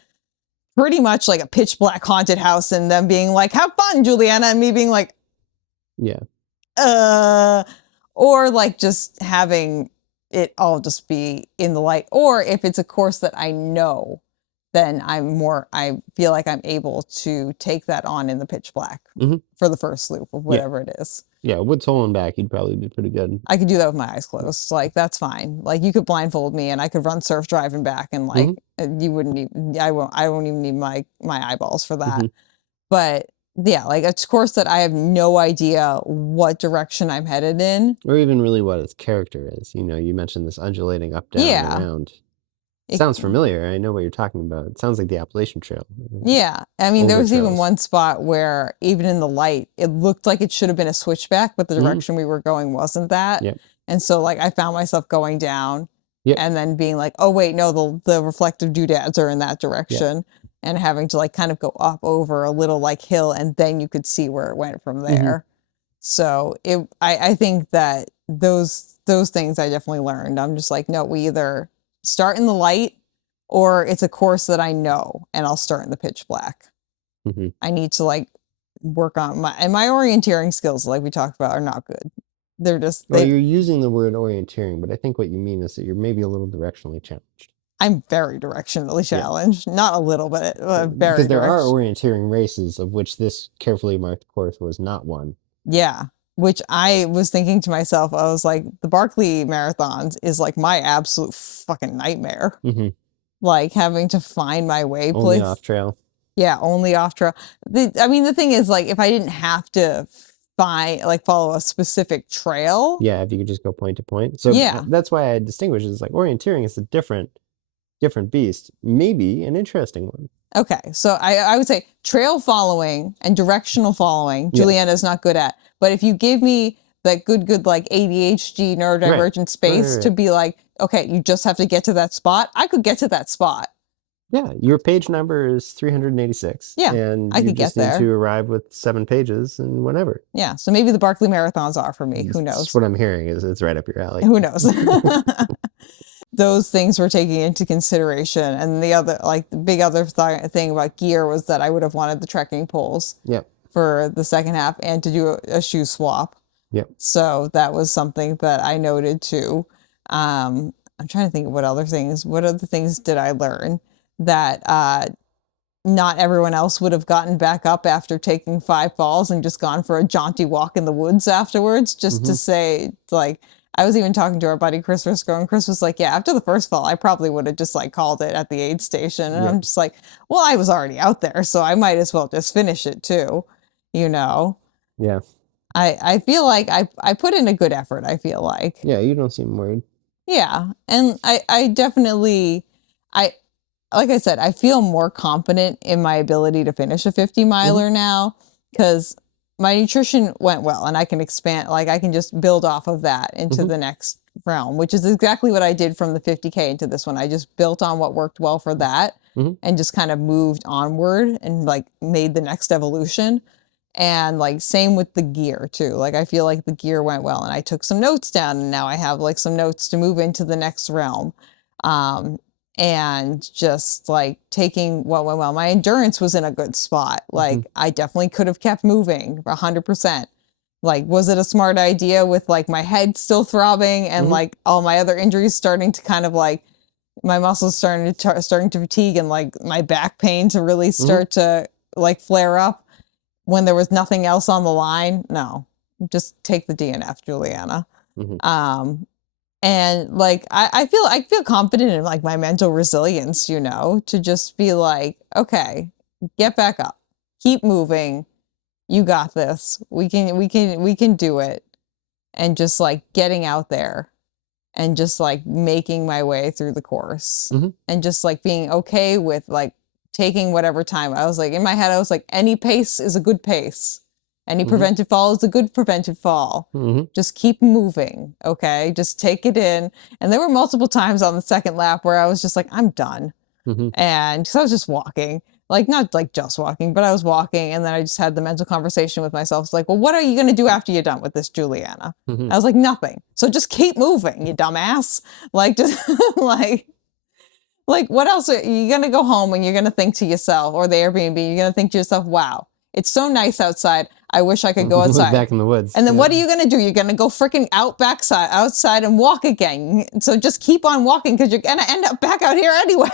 pretty much like a pitch black haunted house and them being like, have fun, Julianna, and me being like, or like just having it all just be in the light. Or if it's a course that I know, then I feel like I'm able to take that on in the pitch black for the first loop of whatever it is. Yeah, Woods Hole and back, you'd probably be pretty good. I could do that with my eyes closed. Like, that's fine. Like, you could blindfold me and I could run surf drive and back, and like, you wouldn't even, I won't even need my eyeballs for that. But yeah, like a course that I have no idea what direction I'm headed in. Or even really what its character is. You know, you mentioned this undulating up, down, and around. It sounds familiar. I know what you're talking about. It sounds like the Appalachian Trail. Yeah. I mean, there was even one spot where even in the light, it looked like it should have been a switchback, but the direction we were going wasn't that. And so like I found myself going down and then being like, oh wait, no, the reflective doodads are in that direction, and having to like kind of go up over a little like hill, and then you could see where it went from there. So I think that those things I definitely learned. I'm just like, no, we either start in the light or it's a course that I know and I'll start in the pitch black. I need to like work on my orienteering skills, like we talked about, are not good. They're just, well, you're using the word orienteering, but I think what you mean is that you're maybe a little directionally challenged. I'm very directionally challenged, not a little bit, very. Because there are orienteering races, of which this carefully marked course was not one. Yeah, which I was thinking to myself, I was like, the Barkley marathons is like my absolute fucking nightmare. Like having to find my way. Only off trail. Yeah, only off trail. I mean, the thing is, like, if I didn't have to follow a specific trail. Yeah, if you could just go point to point. So yeah, that's why I distinguish it as like orienteering is a different beast, maybe an interesting one. Okay, so I would say trail following and directional following, Julianna is not good at. But if you give me that good like ADHD neurodivergent space to be like, okay, you just have to get to that spot, I could get to that spot. Yeah, your page number is 386. Yeah, and I could get there. You just need to arrive with 7 pages and whatever. Yeah, so maybe the Barkley marathons are for me. Who knows? That's what I'm hearing is it's right up your alley. Who knows? Those things were taking into consideration. And the other, like the big other thing about gear was that I would have wanted the trekking poles for the second half and to do a shoe swap. So that was something that I noted too. I'm trying to think of what other things did I learn that not everyone else would have gotten back up after taking 5 falls and just gone for a jaunty walk in the woods afterwards, just to say, like, I was even talking to our buddy Chris Risco, and Chris was like, yeah, after the first fall, I probably would have just like called it at the aid station. And I'm just like, well, I was already out there, so I might as well just finish it too, you know? Yeah. I feel like I put in a good effort, I feel like. Yeah, you don't seem worried. Yeah. And I definitely, like I said, I feel more confident in my ability to finish a 50 miler now, because my nutrition went well and I can expand, like I can just build off of that into the next realm, which is exactly what I did from the 50K into this one. I just built on what worked well for that and just kind of moved onward and like made the next evolution. And like same with the gear too. Like I feel like the gear went well and I took some notes down and now I have like some notes to move into the next realm. And just like taking what went well. My endurance was in a good spot. Like I definitely could have kept moving 100%. Like, was it a smart idea with like my head still throbbing and like all my other injuries starting to kind of like my muscles starting to fatigue and like my back pain to really start to like flare up when there was nothing else on the line? No, just take the DNF, Julianna. And like, I feel confident in like my mental resilience, you know, to just be like, okay, get back up, keep moving. You got this. We can do it. And just like getting out there and just like making my way through the course and just like being okay with like taking whatever time. I was like, in my head, I was like, any pace is a good pace. Any preventive fall is a good preventive fall. Just keep moving, okay? Just take it in. And there were multiple times on the second lap where I was just like, I'm done. And so I was just walking, like not like just walking, but I was walking. And then I just had the mental conversation with myself. It's like, well, what are you going to do after you're done with this, Julianna? I was like, nothing. So just keep moving, you dumbass. Like, just like what else? Are you going to go home and you're going to think to yourself, or the Airbnb, you're going to think to yourself, wow, it's so nice outside. I wish I could go outside. Back in the woods. And then what are you going to do? You're going to go freaking outside and walk again. So just keep on walking because you're going to end up back out here anyway.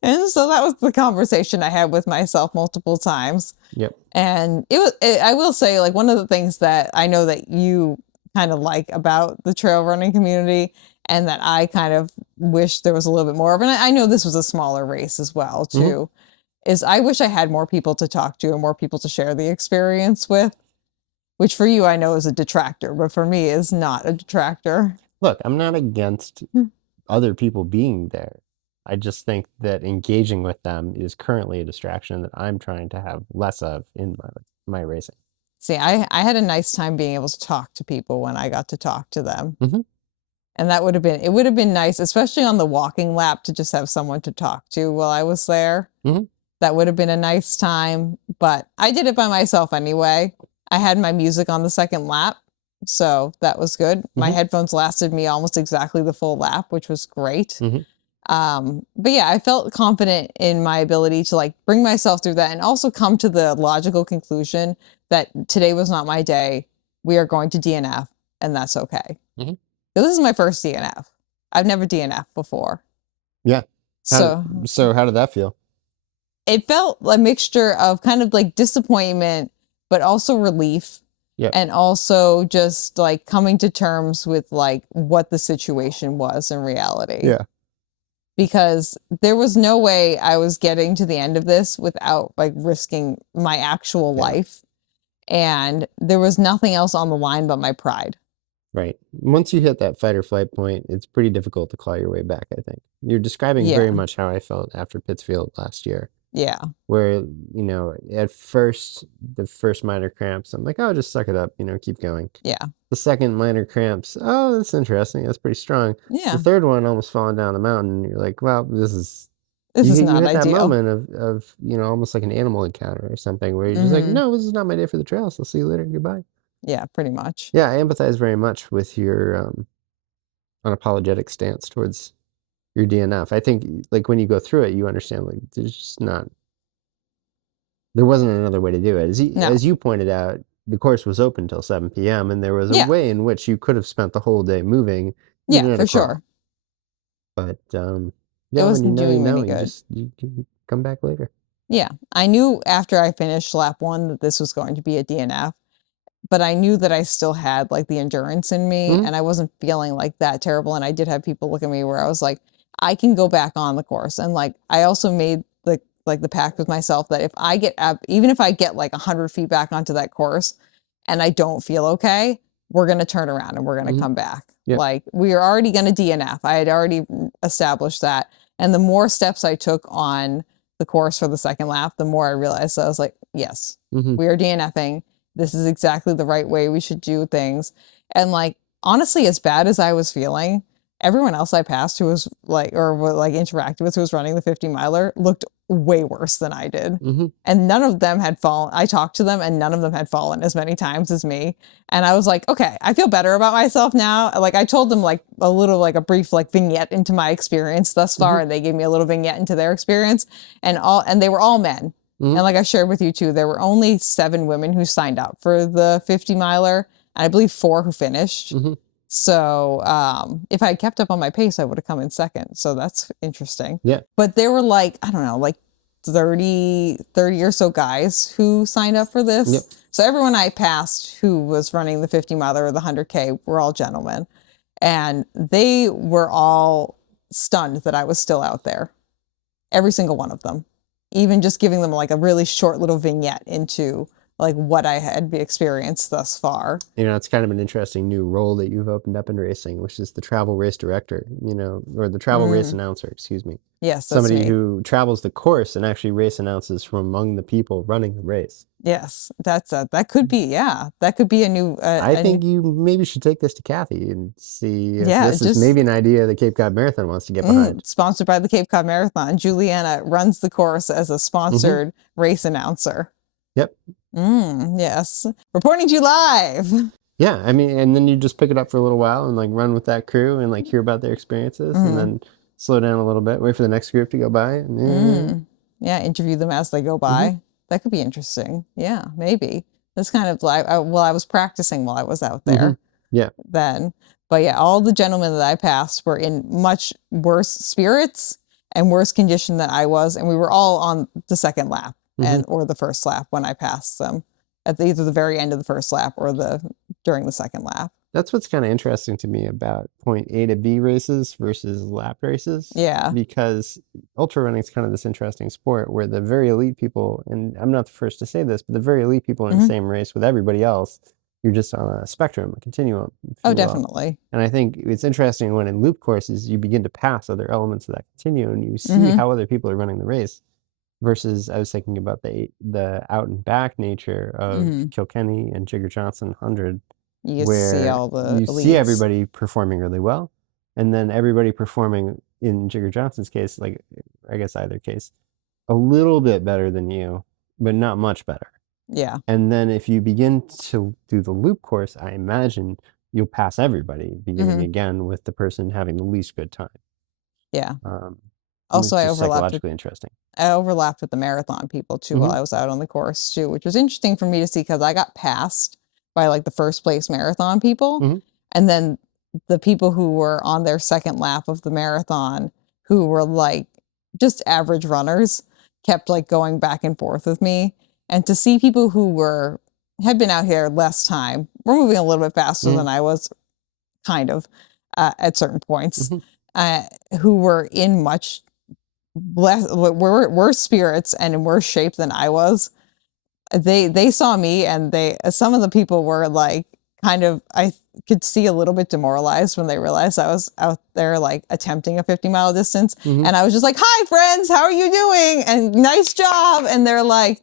And so that was the conversation I had with myself multiple times. And I will say, like, one of the things that I know that you kind of like about the trail running community and that I kind of wish there was a little bit more of, and I know this was a smaller race as well too, is I wish I had more people to talk to and more people to share the experience with, which for you I know is a detractor, but for me is not a detractor. Look, I'm not against other people being there. I just think that engaging with them is currently a distraction that I'm trying to have less of in my racing. See, I had a nice time being able to talk to people when I got to talk to them. And it would have been nice, especially on the walking lap, to just have someone to talk to while I was there. That would have been a nice time, but I did it by myself anyway. I had my music on the second lap, so that was good. My headphones lasted me almost exactly the full lap, which was great. But yeah, I felt confident in my ability to like bring myself through that and also come to the logical conclusion that today was not my day. We are going to DNF and that's okay. So this is my first DNF. I've never DNF before. Yeah. So how did that feel? It felt a mixture of kind of like disappointment, but also relief. Yep. And also just like coming to terms with like what the situation was in reality. Yeah. Because there was no way I was getting to the end of this without like risking my actual life. And there was nothing else on the line but my pride. Right. Once you hit that fight or flight point, it's pretty difficult to claw your way back, I think. You're describing very much how I felt after Pittsfield last year. Yeah. Where, you know, at first, the first minor cramps, I'm like, oh, just suck it up, you know, keep going. Yeah. The second minor cramps, oh, that's interesting. That's pretty strong. Yeah. The third one, almost falling down the mountain. You're like, well, this is not you hit ideal. that moment of, you know, almost like an animal encounter or something where you're just like, no, this is not my day for the trail. So see you later. Goodbye. Yeah, pretty much. Yeah, I empathize very much with your unapologetic stance towards your DNF. I think, like, when you go through it, you understand, like, there's just not, there wasn't another way to do it. As you pointed out, the course was open till 7 p.m. and there was a way in which you could have spent the whole day moving. Yeah, for sure. But yeah, it wasn't doing you any good. You can come back later. Yeah, I knew after I finished lap 1 that this was going to be a DNF, but I knew that I still had like the endurance in me and I wasn't feeling like that terrible. And I did have people look at me where I was like, I can go back on the course. And like, I also made the pact with myself that if I get up, even if I get like 100 feet back onto that course and I don't feel okay, we're going to turn around and we're going to come back. Yep. Like we are already going to DNF. I had already established that. And the more steps I took on the course for the second lap, the more I realized I was like, yes, we are DNFing. This is exactly the right way we should do things. And like, honestly, as bad as I was feeling, everyone else I passed who was like, or like interacted with, who was running the 50 miler looked way worse than I did. And none of them had fallen. I talked to them and none of them had fallen as many times as me. And I was like, okay, I feel better about myself now. Like I told them like a little, like a brief, like vignette into my experience thus far. And they gave me a little vignette into their experience and they were all men. And like I shared with you too, there were only 7 women who signed up for the 50 miler. And I believe 4 who finished. So if I had kept up on my pace, I would have come in second. So that's interesting. Yeah. But there were like, I don't know, like 30 or so guys who signed up for this. Yep. So everyone I passed who was running the 50 miler or the 100K were all gentlemen. And they were all stunned that I was still out there. Every single one of them. Even just giving them like a really short little vignette into like what I had experienced thus far. You know, it's kind of an interesting new role that you've opened up in racing, which is the travel race director, you know, or the travel race announcer, excuse me. Yes, that's somebody me. Who travels the course and actually race announces from among the people running the race. Yes, that could be, that could be a new... I think you maybe should take this to Kathy and see if this is maybe an idea the Cape Cod Marathon wants to get behind. Sponsored by the Cape Cod Marathon. Julianna runs the course as a sponsored race announcer. Yep. Yes. Reporting to you live. Yeah, I mean, and then you just pick it up for a little while and like run with that crew and like hear about their experiences and then slow down a little bit, wait for the next group to go by. And yeah, interview them as they go by. That could be interesting. Yeah, maybe. That's kind of like, I was practicing while I was out there. Yeah. Then. But yeah, all the gentlemen that I passed were in much worse spirits and worse condition than I was. And we were all on the second lap or the first lap when I passed them at either the very end of the first lap or during the second lap. That's what's kind of interesting to me about point A to B races versus lap races. Yeah. Because ultra running is kind of this interesting sport where the very elite people, and I'm not the first to say this, but the very elite people are in the same race with everybody else. You're just on a spectrum, a continuum. Oh, definitely. And I think it's interesting when in loop courses, you begin to pass other elements of that continuum and you see how other people are running the race. Versus, I was thinking about the out and back nature of Kilkenny and Jigger Johnson 100. You see all the elites. See everybody performing really well, and then everybody performing, in Jigger Johnson's case, like I guess either case, a little bit better than you, but not much better. Yeah. And then if you begin to do the loop course, I imagine you'll pass everybody, beginning again with the person having the least good time. Yeah. Also, I psychologically interesting. I overlapped with the marathon people too while I was out on the course too, which was interesting for me to see because I got passed by like the first place marathon people. And then the people who were on their second lap of the marathon, who were like just average runners, kept like going back and forth with me. And to see people who had been out here less time, were moving a little bit faster than I was, kind of, at certain points, who were in much worse spirits and in worse shape than I was. They saw me, and some of the people were like kind of, I could see a little bit demoralized when they realized I was out there like attempting a 50-mile distance. And I was just like, "Hi friends, how are you doing? And nice job." And they're like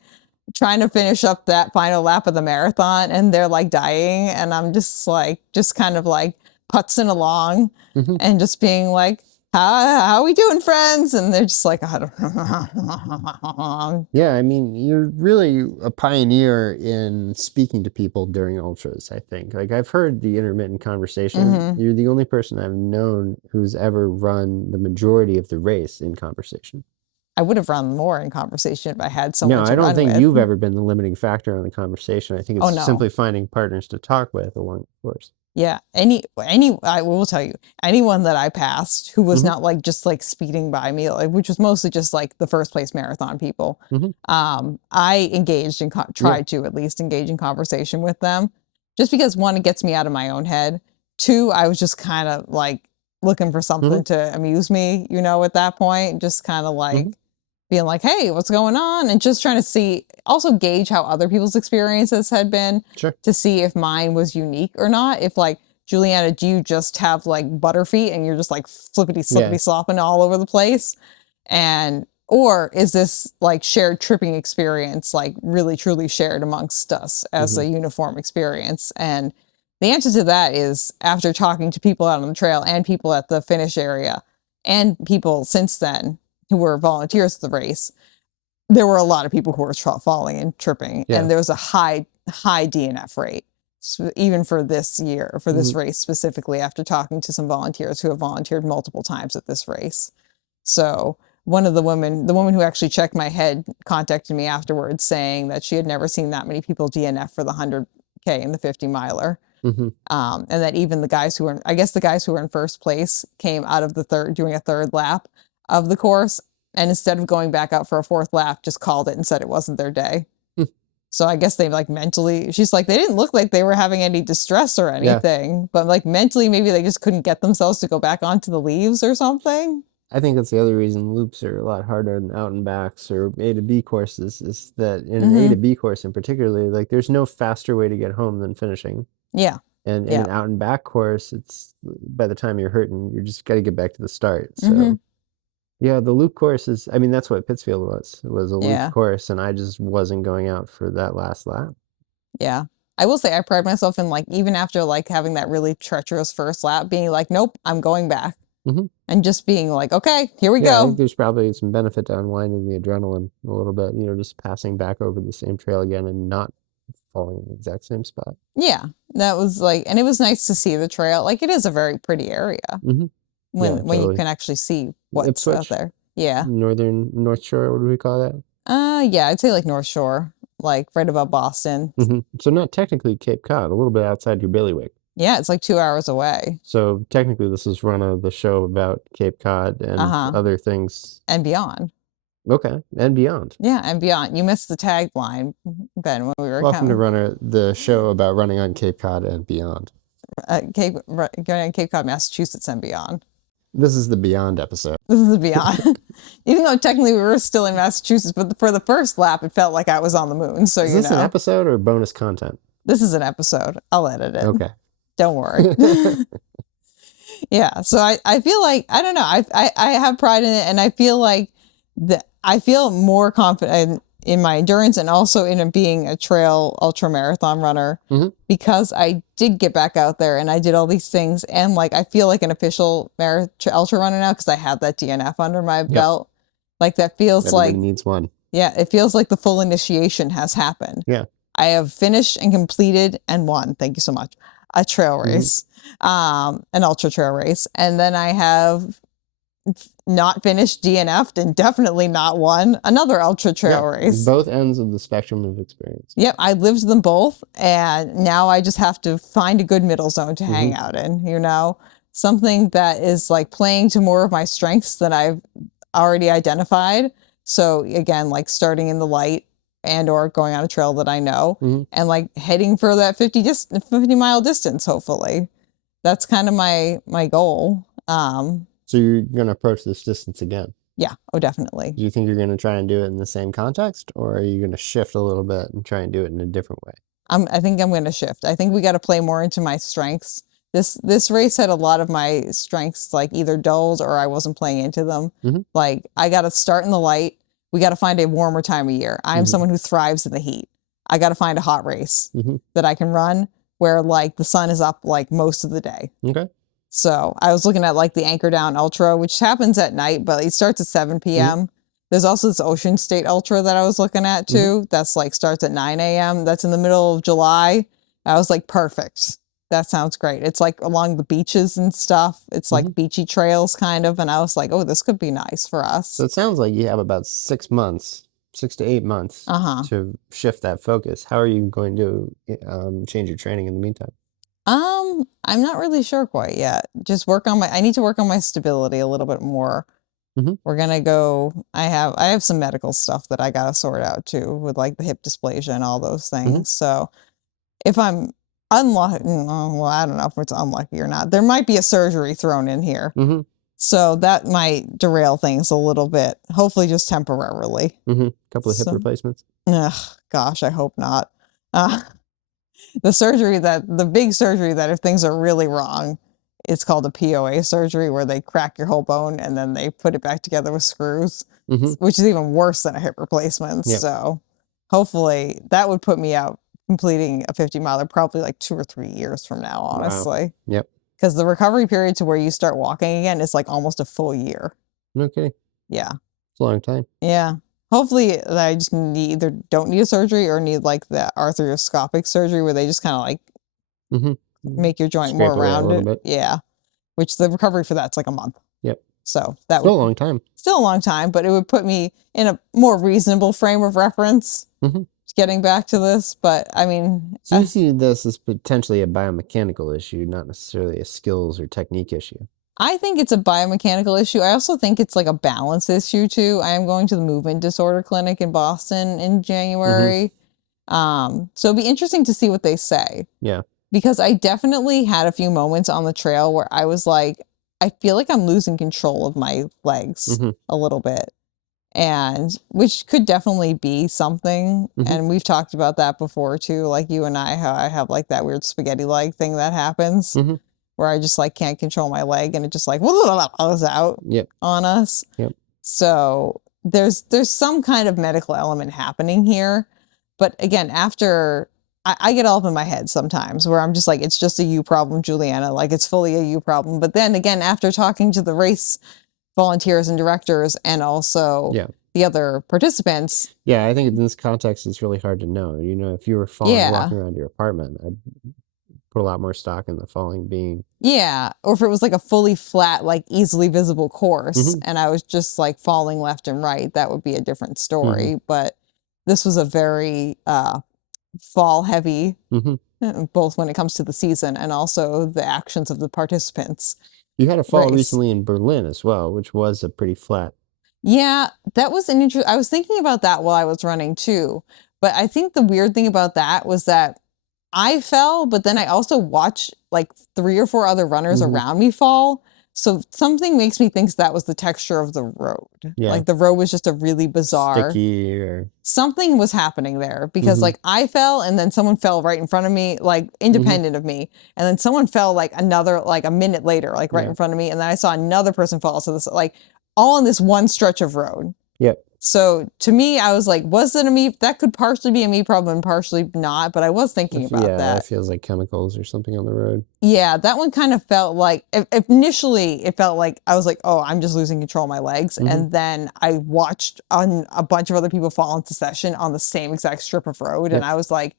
trying to finish up that final lap of the marathon, and they're like dying. And I'm just kind of like putzing along and just being like, how are we doing, friends? And they're just like, I don't know. Yeah, I mean, you're really a pioneer in speaking to people during ultras, I think. Like, I've heard the intermittent conversation. You're the only person I've known who's ever run the majority of the race in conversation. I would have run more in conversation if I had someone to run with. No, I don't think you've ever been the limiting factor on the conversation. I think it's simply finding partners to talk with along the course. Yeah, I will tell you, anyone that I passed who was not like just like speeding by me, like, which was mostly just like the first place marathon people, I engaged and tried to at least engage in conversation with them, just because one, it gets me out of my own head. Two, I was just kind of like looking for something to amuse me, at that point, just kind of like being like, "Hey, what's going on?" And just trying to also gauge how other people's experiences had been, to see if mine was unique or not. If like, Julianna, do you just have like butterfeet and you're just like flippity slopping all over the place? Or is this like shared tripping experience, like really truly shared amongst us as a uniform experience? And the answer to that is, after talking to people out on the trail and people at the finish area and people since then who were volunteers of the race, there were a lot of people who were falling and tripping, and there was a high DNF rate, even for this year, for this race specifically, after talking to some volunteers who have volunteered multiple times at this race. So one of the women who actually checked my head, contacted me afterwards saying that she had never seen that many people DNF for the 100K and the 50-miler. And that even the guys who were in first place came out of doing a third lap of the course, and instead of going back out for a fourth lap, just called it and said it wasn't their day. So I guess they like mentally, she's like, they didn't look like they were having any distress or anything, but like mentally, maybe they just couldn't get themselves to go back onto the leaves or something. I think that's the other reason loops are a lot harder than out and backs or A to B courses, is that in an A to B course in particular, like there's no faster way to get home than finishing. Yeah. And in an out and back course, it's by the time you're hurting, you just got to get back to the start. So yeah, the loop course is, I mean, that's what Pittsfield was. It was a loop course, and I just wasn't going out for that last lap. Yeah. I will say I pride myself in, like, even after like having that really treacherous first lap, being like, nope, I'm going back. And just being like, okay, here we go. I think there's probably some benefit to unwinding the adrenaline a little bit, just passing back over the same trail again and not falling in the exact same spot. Yeah, that was like, and it was nice to see the trail. Like, it is a very pretty area when you can actually see what's out there. Yeah. North Shore, what do we call that? Yeah, I'd say like North Shore, like right above Boston. So not technically Cape Cod, a little bit outside your bailiwick. Yeah, it's like 2 hours away. So technically this is RUNNAH, the show about Cape Cod and other things. And beyond. Okay, and beyond. Yeah, and beyond. You missed the tagline, Ben, when we were Welcome to RUNNAH, the show about running on Cape Cod and beyond. Going on Cape Cod, Massachusetts and beyond. This is the Beyond episode. This is the Beyond. Even though technically we were still in Massachusetts, but for the first lap, it felt like I was on the moon. So, is this an episode or bonus content? This is an episode. I'll edit it. Okay. Don't worry. Yeah. So I feel like, I don't know. I have pride in it, and I feel like I feel more confident in my endurance and also in being a trail ultra marathon runner because I did get back out there and I did all these things, and like I feel like an official ultra runner now because I have that DNF under my belt. Like that feels Everybody like needs one. Yeah, it feels like the full initiation has happened. Yeah. I have finished and completed and won. Thank you so much. A trail race, an ultra trail race, and then I have not finished, DNF'd, and definitely not won another ultra trail race. Both ends of the spectrum of experience. Yep, I lived them both, and now I just have to find a good middle zone to hang out in, you know? Something that is like playing to more of my strengths that I've already identified. So again, like starting in the light and or going on a trail that I know and like heading for that 50 mile distance, hopefully. That's kind of my goal. So you're going to approach this distance again? Yeah. Oh, definitely. Do you think you're going to try and do it in the same context, or are you going to shift a little bit and try and do it in a different way? I think I'm going to shift. I think we got to play more into my strengths. This race had a lot of my strengths like either dulled or I wasn't playing into them. Like I got to start in the light. We got to find a warmer time of year. I'm someone who thrives in the heat. I got to find a hot race that I can run where like the sun is up like most of the day. Okay. So I was looking at like the Anchor Down Ultra, which happens at night, but it starts at 7 p.m. There's also this Ocean State Ultra that I was looking at too. That's like starts at 9 a.m. That's in the middle of July. I was like, perfect. That sounds great. It's like along the beaches and stuff. It's like beachy trails kind of. And I was like, oh, this could be nice for us. So it sounds like you have about 6 months, 6 to 8 months to shift that focus. How are you going to change your training in the meantime? I'm not really sure quite yet. Just I need to work on my stability a little bit more. We're gonna go, I have some medical stuff that I gotta sort out too with like the hip dysplasia and all those things. So if I'm unlucky, well, I don't know if it's unlucky or not. There might be a surgery thrown in here. So that might derail things a little bit, hopefully just temporarily. Couple of hip replacements. Ugh, gosh, I hope not. The big surgery that if things are really wrong, it's called a POA surgery where they crack your whole bone and then they put it back together with screws, which is even worse than a hip replacement. So hopefully that would put me out completing a 50 miler probably like 2 or 3 years from now, honestly. Yep. Because the recovery period to where you start walking again is like almost a full year. Okay. Yeah. It's a long time. Yeah. Hopefully I just either don't need a surgery or need like the arthroscopic surgery where they just kind of like make your joint more rounded. Yeah. Which the recovery for that's like a month. Yep. So that still a long time. Still a long time, but it would put me in a more reasonable frame of reference getting back to this. But I mean, so you see this as potentially a biomechanical issue, not necessarily a skills or technique issue. I think it's a biomechanical issue. I also think it's like a balance issue too. I am going to the movement disorder clinic in Boston in January. So it'll be interesting to see what they say. Yeah. Because I definitely had a few moments on the trail where I was like, I feel like I'm losing control of my legs a little bit. And which could definitely be something. And we've talked about that before too. Like you and I, how I have like that weird spaghetti leg thing that happens. Where I just like can't control my leg and it just like goes out on us. So there's some kind of medical element happening here. But again, after I get all up in my head sometimes where I'm just like, it's just a you problem, Julianna. Like it's fully a you problem. But then again, after talking to the race volunteers and directors and also the other participants. Yeah, I think in this context, it's really hard to know. You know, if you were falling walking around your apartment, I'd put a lot more stock in the falling being. Yeah, or if it was like a fully flat, like easily visible course and I was just like falling left and right, that would be a different story. But this was a very fall heavy, both when it comes to the season and also the actions of the participants. You had a fall recently in Berlin as well, which was a pretty flat. Yeah, that was an interesting. I was thinking about that while I was running too. But I think the weird thing about that was that I fell, but then I also watched like 3 or 4 other runners around me fall. So something makes me think that was the texture of the road. Yeah. Like the road was just a really bizarre. Sticky or... Something was happening there because like I fell and then someone fell right in front of me, like independent of me. And then someone fell like a minute later, like right in front of me. And then I saw another person fall. So this like all in this one stretch of road. Yep. So to me, I was like, was it a me? That could partially be a me problem and partially not. But I was thinking about that. Yeah, it feels like chemicals or something on the road. Yeah, that one kind of felt like, initially it felt like, I was like, oh, I'm just losing control of my legs. And then I watched a bunch of other people fall into session on the same exact strip of road. And I was like,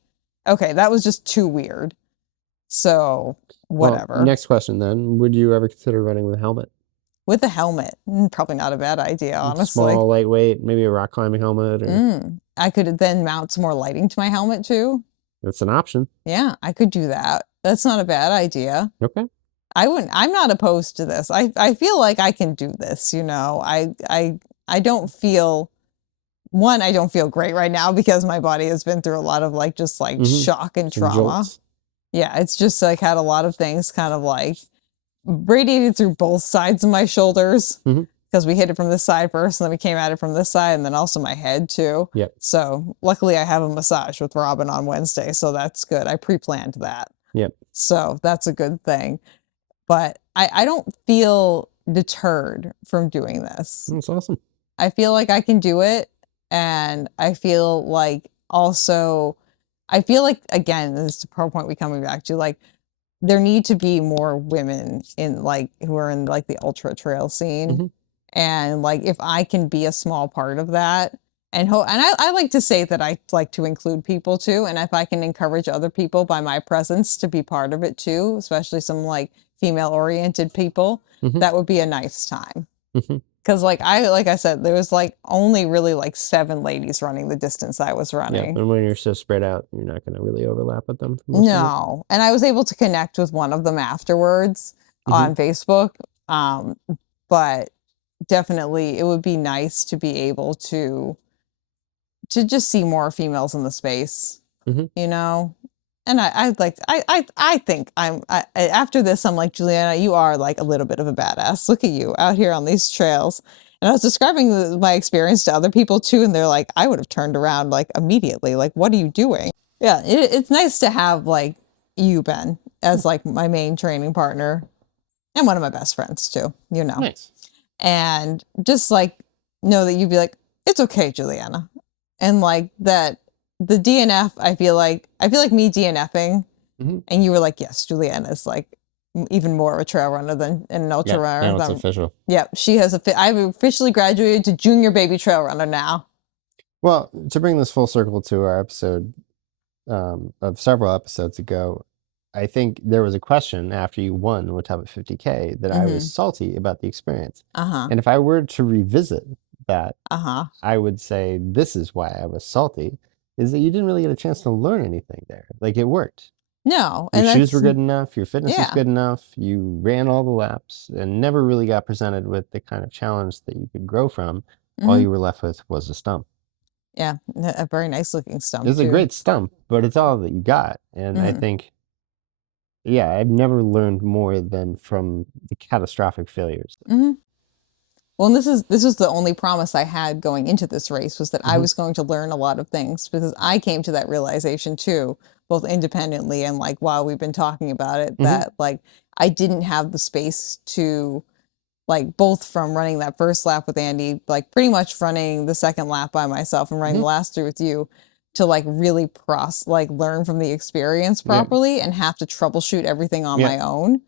okay, that was just too weird. So whatever. Well, next question then. Would you ever consider running with a helmet? with a helmet. Probably not a bad idea, honestly. Small, lightweight, maybe a rock climbing helmet. Or... I could then mount some more lighting to my helmet too. That's an option. Yeah, I could do that. That's not a bad idea. Okay. I'm not opposed to this. I feel like I can do this, you know. I don't feel I don't feel great right now because my body has been through a lot of like just like shock and trauma. Jolts. Yeah, it's just like had a lot of things kind of like radiated through both sides of my shoulders because we hit it from this side first and then we came at it from this side and then also my head too. Yep. So luckily I have a massage with Robin on Wednesday, so that's good. I pre-planned that. Yep. So that's a good thing. But I don't feel deterred from doing this. That's awesome. I feel like I can do it. And I feel like also, again, this is the point we're coming back to, like, there need to be more women in like who are in like the ultra trail scene. And like, if I can be a small part of that and I like to say that I like to include people too. And if I can encourage other people by my presence to be part of it too, especially some like female oriented people, that would be a nice time. Because like I said, there was like only really like 7 ladies running the distance I was running. Yeah, and when you're so spread out, you're not going to really overlap with them. No, and I was able to connect with one of them afterwards on Facebook. But definitely, it would be nice to be able to just see more females in the space. You know. And I think after this, I'm like, Julianna, you are like a little bit of a badass. Look at you out here on these trails. And I was describing my experience to other people too. And they're like, I would have turned around like immediately. Like, what are you doing? Yeah, it's nice to have like you, Ben, as like my main training partner and one of my best friends too, you know. Nice. And just like know that you'd be like, it's okay, Julianna. And like that. The DNF, I feel like me DNFing, and you were like, yes, Julianna is like even more of a trail runner than an ultra runner. Now it's official. Yep, she has I've officially graduated to junior baby trail runner now. Well, to bring this full circle to our episode of several episodes ago, I think there was a question after you won Watauga 50K that I was salty about the experience. And if I were to revisit that, I would say this is why I was salty. Is that you didn't really get a chance to learn anything there. Like, it worked. No. Your shoes were good enough. Your fitness was good enough. You ran all the laps and never really got presented with the kind of challenge that you could grow from. All you were left with was a stump. Yeah, a very nice looking stump. It's a great stump, but it's all that you got. And I think, yeah, I've never learned more than from the catastrophic failures. Well, and this was the only promise I had going into this race, was that I was going to learn a lot of things, because I came to that realization too, both independently and like while we've been talking about it, that like I didn't have the space to, like, both from running that first lap with Andy, like pretty much running the second lap by myself and running the last 3 with you, to like really learn from the experience properly and have to troubleshoot everything on my own.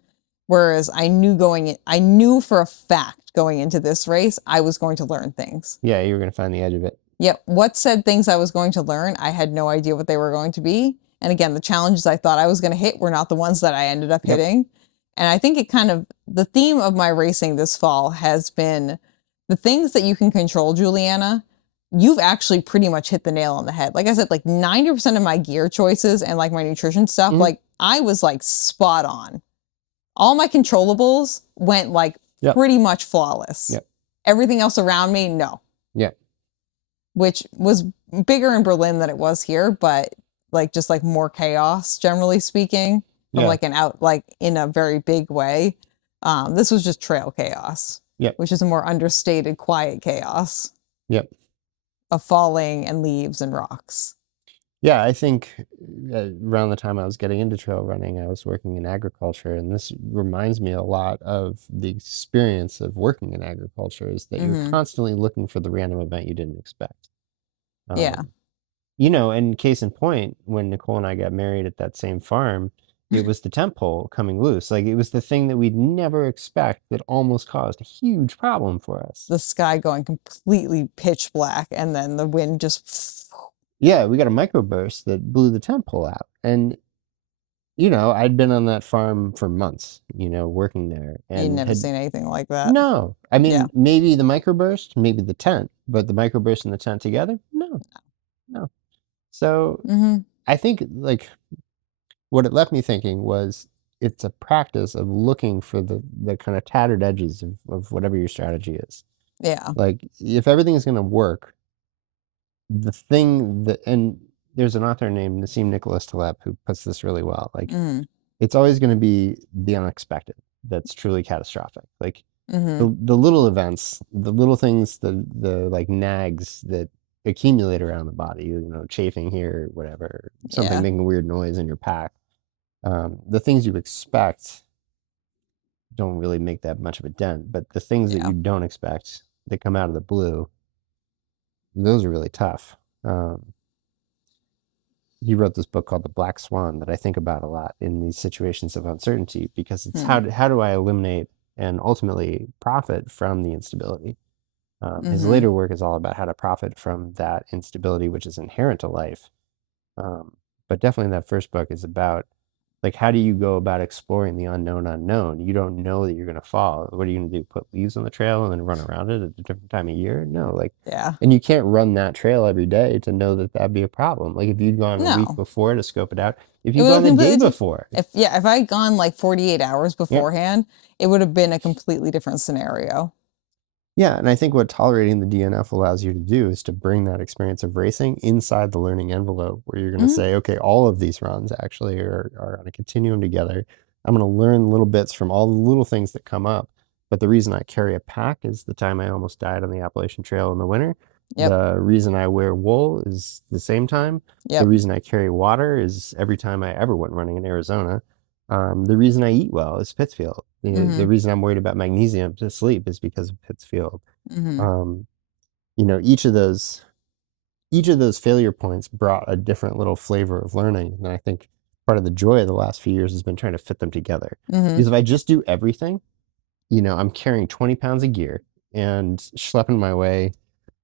Whereas I knew for a fact going into this race, I was going to learn things. Yeah, you were going to find the edge of it. Yep. What said things I was going to learn, I had no idea what they were going to be. And again, the challenges I thought I was going to hit were not the ones that I ended up hitting. And I think the theme of my racing this fall has been the things that you can control, Julianna. You've actually pretty much hit the nail on the head. Like I said, like 90% of my gear choices and like my nutrition stuff, like I was like spot on. All my controllables went like pretty much flawless. Everything else around me, no. Which was bigger in Berlin than it was here, but like just like more chaos, generally speaking, from like in a very big way. This was just trail chaos, which is a more understated, quiet chaos. Of falling and leaves and rocks. Yeah, I think around the time I was getting into trail running, I was working in agriculture, and this reminds me a lot of the experience of working in agriculture, is that you're constantly looking for the random event you didn't expect. You know, and case in point, when Nicole and I got married at that same farm, it was the temp pole coming loose. Like, it was the thing that we'd never expect that almost caused a huge problem for us. The sky going completely pitch black, and then the wind just... Yeah, we got a microburst that blew the temp pole out. And I'd been on that farm for months, working there, You'd and never had seen anything like that. no. I mean, Yeah. maybe the microburst, maybe the tent, but the microburst and the tent together, no. So I think like what it left me thinking was it's a practice of looking for the kind of tattered edges of whatever your strategy is. Yeah. Like if everything's going to work, the thing that, and there's an author named Nassim Nicholas Taleb who puts this really well. Like it's always going to be the unexpected that's truly catastrophic. Like the little events, the little things, the like nags that accumulate around the body, chafing here, whatever, something making a weird noise in your pack. The things you expect don't really make that much of a dent, but the things that you don't expect that come out of the blue, those are really tough. He wrote this book called The Black Swan that I think about a lot in these situations of uncertainty, because it's how do I eliminate and ultimately profit from the instability. His later work is all about how to profit from that instability, which is inherent to life. But definitely that first book is about, like, how do you go about exploring the unknown? You don't know that you're going to fall. What are you going to do? Put leaves on the trail and then run around it at a different time of year? No, like, and you can't run that trail every day to know that that'd be a problem. Like if you'd gone a week before to scope it out, if you'd gone the day before. If I had gone like 48 hours beforehand, it would have been a completely different scenario. Yeah, and I think what tolerating the DNF allows you to do is to bring that experience of racing inside the learning envelope, where you're going to say, okay, all of these runs actually are on a continuum together. I'm going to learn little bits from all the little things that come up. But the reason I carry a pack is the time I almost died on the Appalachian Trail in the winter. The reason I wear wool is the same time. The reason I carry water is every time I ever went running in Arizona. The reason I eat well is Pittsfield. The reason I'm worried about magnesium to sleep is because of Pittsfield. Each of those failure points brought a different little flavor of learning. And I think part of the joy of the last few years has been trying to fit them together. Because if I just do everything, I'm carrying 20 pounds of gear and schlepping my way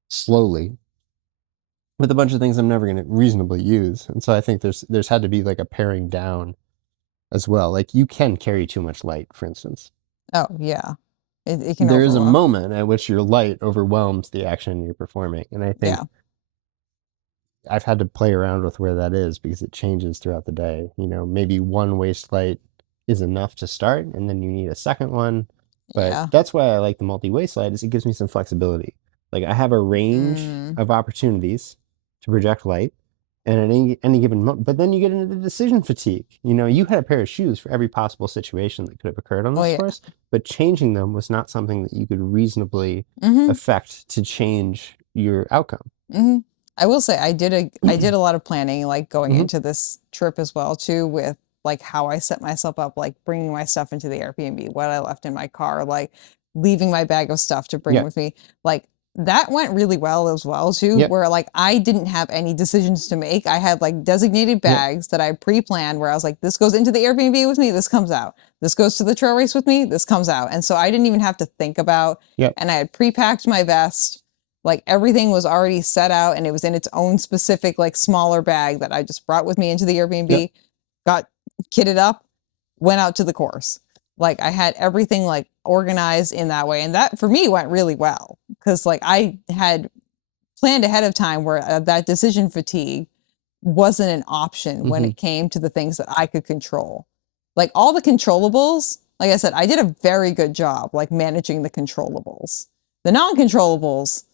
slowly with a bunch of things I'm never going to reasonably use. And so I think there's had to be like a paring down as well. Like you can carry too much light, for instance. Oh yeah. It can there is a moment at which your light overwhelms the action you're performing. And I think I've had to play around with where that is, because it changes throughout the day. Maybe one waist light is enough to start, and then you need a second one. But that's why I like the multi-waist light, is it gives me some flexibility. Like I have a range of opportunities to project light, and at any given moment, but then you get into the decision fatigue. You had a pair of shoes for every possible situation that could have occurred on this course, but changing them was not something that you could reasonably affect to change your outcome. I will say I did a lot of planning, like going into this trip as well too, with like how I set myself up, like bringing my stuff into the Airbnb, what I left in my car, like leaving my bag of stuff to bring with me. Like that went really well as well too, where like I didn't have any decisions to make. I had like designated bags that I pre-planned, where I was like, this goes into the Airbnb with me, this comes out. This goes to the trail race with me, this comes out. And so I didn't even have to think about, and I had pre-packed my vest. Like everything was already set out, and it was in its own specific, like smaller bag that I just brought with me into the Airbnb, got kitted up, went out to the course. Like I had everything like organized in that way. And that for me went really well, because like I had planned ahead of time, where that decision fatigue wasn't an option when it came to the things that I could control. Like all the controllables, like I said, I did a very good job like managing the controllables. The non-controllables,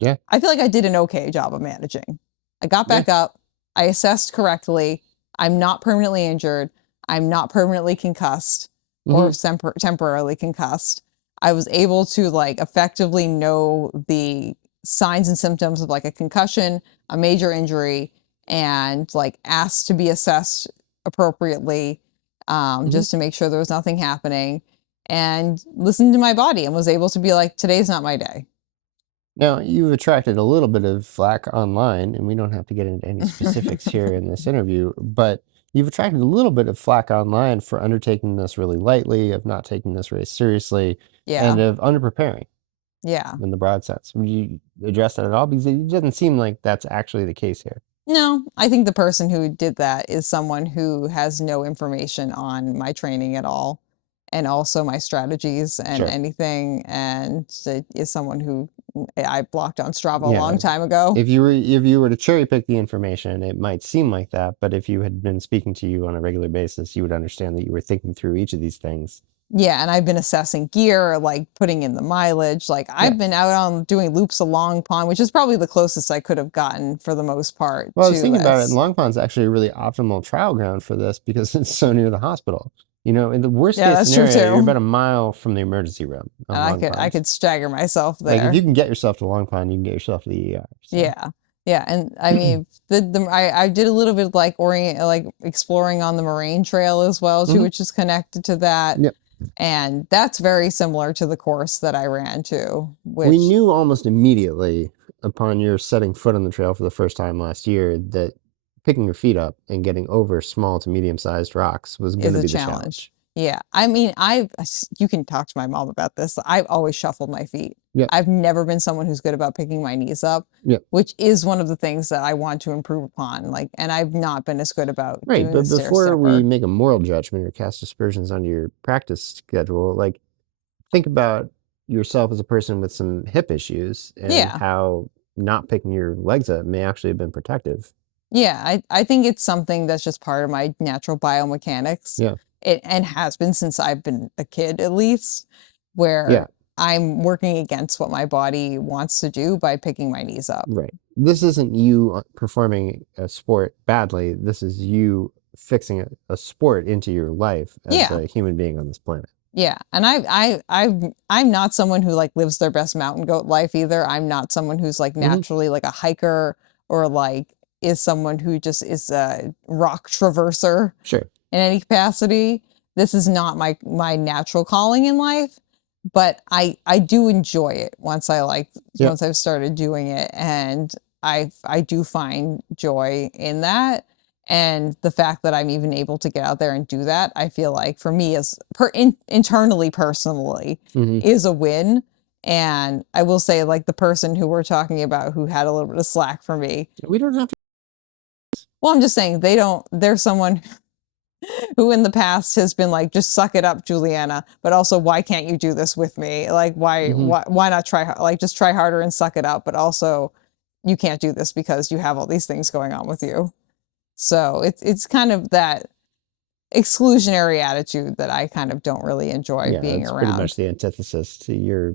I feel like I did an okay job of managing. I got back up. I assessed correctly. I'm not permanently injured. I'm not permanently concussed or temporarily concussed. I was able to like effectively know the signs and symptoms of like a concussion, a major injury, and like asked to be assessed appropriately, just to make sure there was nothing happening, and listened to my body and was able to be like, today's not my day. Now, you've attracted a little bit of flack online, and we don't have to get into any specifics here in this interview, but you've attracted a little bit of flack online for undertaking this really lightly, of not taking this race seriously, and of underpreparing. In the broad sense. Would you address that at all? Because it doesn't seem like that's actually the case here. No, I think the person who did that is someone who has no information on my training at all, and also my strategies and Sure. anything, and is someone who I blocked on Strava a Yeah. long time ago. If you were to cherry pick the information, it might seem like that, but if you had been speaking to you on a regular basis, you would understand that you were thinking through each of these things. Yeah, and I've been assessing gear, like putting in the mileage. Like I've been out on doing loops along pond, which is probably the closest I could have gotten for the most part. Well, I was thinking about it, and this. Long Pond's actually a really optimal trial ground for this because it's so near the hospital. You know, in the worst Yeah, case that's true, scenario, you're too. about a mile from the emergency room on And Long I Pond. could stagger myself Like if there. you can get yourself to Long Pond, you can get yourself to the ER. So. Yeah. Yeah, and I mean, I did a little bit of like exploring on the Moraine Trail as well too, which is connected to that. Yep. And that's very similar to the course that I ran too. Which We knew almost immediately upon your setting foot on the trail for the first time last year that picking your feet up and getting over small to medium-sized rocks was going to be the challenge. Yeah, I mean, you can talk to my mom about this. I've always shuffled my feet. Yep. I've never been someone who's good about picking my knees up, which is one of the things that I want to improve upon. Like, and I've not been as good about doing But the before we stair-stepper. make a moral judgment or cast aspersions on your practice schedule, like think about yourself as a person with some hip issues and how not picking your legs up may actually have been protective. Yeah, I think it's something that's just part of my natural biomechanics. Yeah. And has been since I've been a kid, at least, where I'm working against what my body wants to do by picking my knees up. Right. This isn't you performing a sport badly. This is you fixing a sport into your life as a human being on this planet. Yeah, and I'm not someone who like lives their best mountain goat life either. I'm not someone who's like naturally like a hiker or like is someone who just is a rock traverser. Sure. In any capacity. This is not my natural calling in life, but I do enjoy it once once I've started doing it, and I do find joy in that. And the fact that I'm even able to get out there and do that, I feel like for me as internally, personally, is a win. And I will say, like the person who we're talking about who had a little bit of slack for me. We don't have to. Well, I'm just saying they're someone who in the past has been like, just suck it up, Julianna, but also why can't you do this with me? Like, why not try, like, just try harder and suck it up, but also you can't do this because you have all these things going on with you. So it's kind of that exclusionary attitude that I kind of don't really enjoy being around. Pretty much the antithesis to your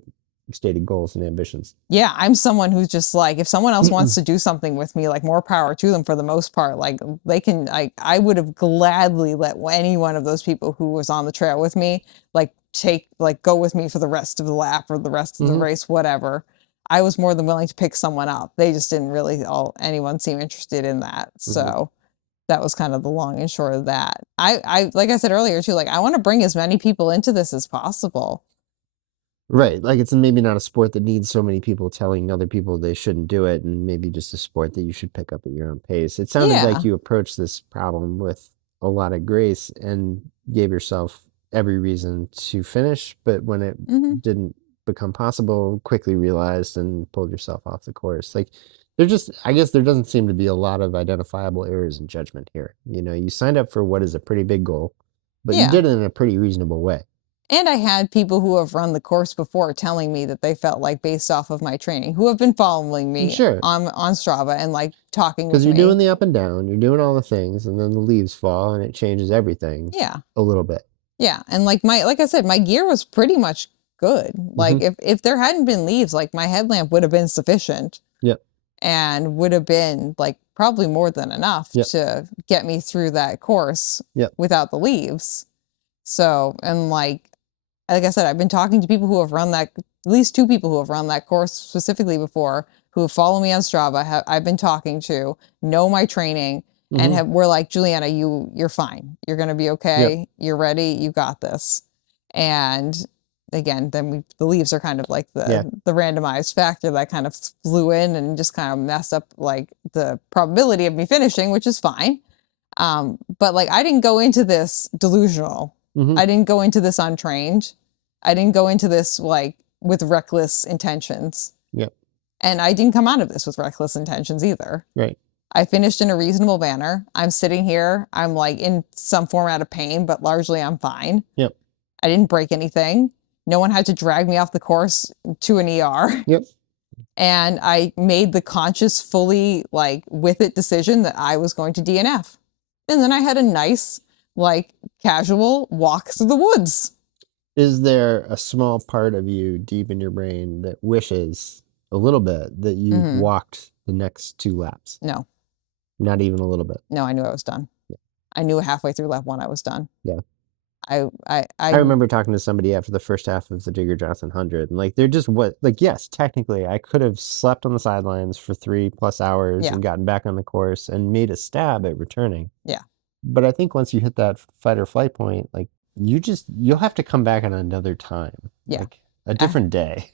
stated goals and ambitions. Yeah, I'm someone who's just like, if someone else wants to do something with me, like more power to them for the most part. Like they can, I would have gladly let any one of those people who was on the trail with me, go with me for the rest of the lap or the rest of the race, whatever. I was more than willing to pick someone up. They just didn't really anyone seem interested in that. So that was kind of the long and short of that. I like I said earlier too, like I want to bring as many people into this as possible. Right. Like it's maybe not a sport that needs so many people telling other people they shouldn't do it, and maybe just a sport that you should pick up at your own pace. It sounded like you approached this problem with a lot of grace and gave yourself every reason to finish, but when it didn't become possible, quickly realized and pulled yourself off the course. Like I guess there doesn't seem to be a lot of identifiable errors in judgment here. You know, you signed up for what is a pretty big goal, but you did it in a pretty reasonable way. And I had people who have run the course before telling me that they felt like based off of my training, who have been following me on Strava and like talking with me. Because you're doing the up and down, you're doing all the things, and then the leaves fall and it changes everything. Yeah. A little bit. Yeah. And like I said, my gear was pretty much good. Like if there hadn't been leaves, like my headlamp would have been sufficient. Yep. And would have been like probably more than enough to get me through that course without the leaves. So, and like I said, I've been talking to people who have run that, at least 2 people who have run that course specifically before, who follow me on Strava. I've been talking to, know my training, and we're like, Julianna, you're fine. You're going to be okay. You're ready. You got this. And again, then the leaves are kind of like the randomized factor that kind of flew in and just kind of messed up like the probability of me finishing, which is fine. But like, I didn't go into this delusional. I didn't go into this untrained. I didn't go into this like with reckless intentions. Yep. And I didn't come out of this with reckless intentions either. Right. I finished in a reasonable manner. I'm sitting here. I'm like in some format of pain, but largely I'm fine. Yep. I didn't break anything. No one had to drag me off the course to an ER. Yep. And I made the conscious, fully like with it decision that I was going to DNF. And then I had a nice, like casual walk through the woods. Is there a small part of you deep in your brain that wishes a little bit that you walked the next 2 laps? No. Not even a little bit? No, I knew I was done. Yeah. I knew halfway through lap 1 I was done. Yeah. I remember talking to somebody after the first half of the Digger Johnson 100, and like they're just yes, technically I could have slept on the sidelines for 3+ hours and gotten back on the course and made a stab at returning. Yeah. But I think once you hit that fight or flight point, like you'll have to come back on another time. Yeah. Like a different day.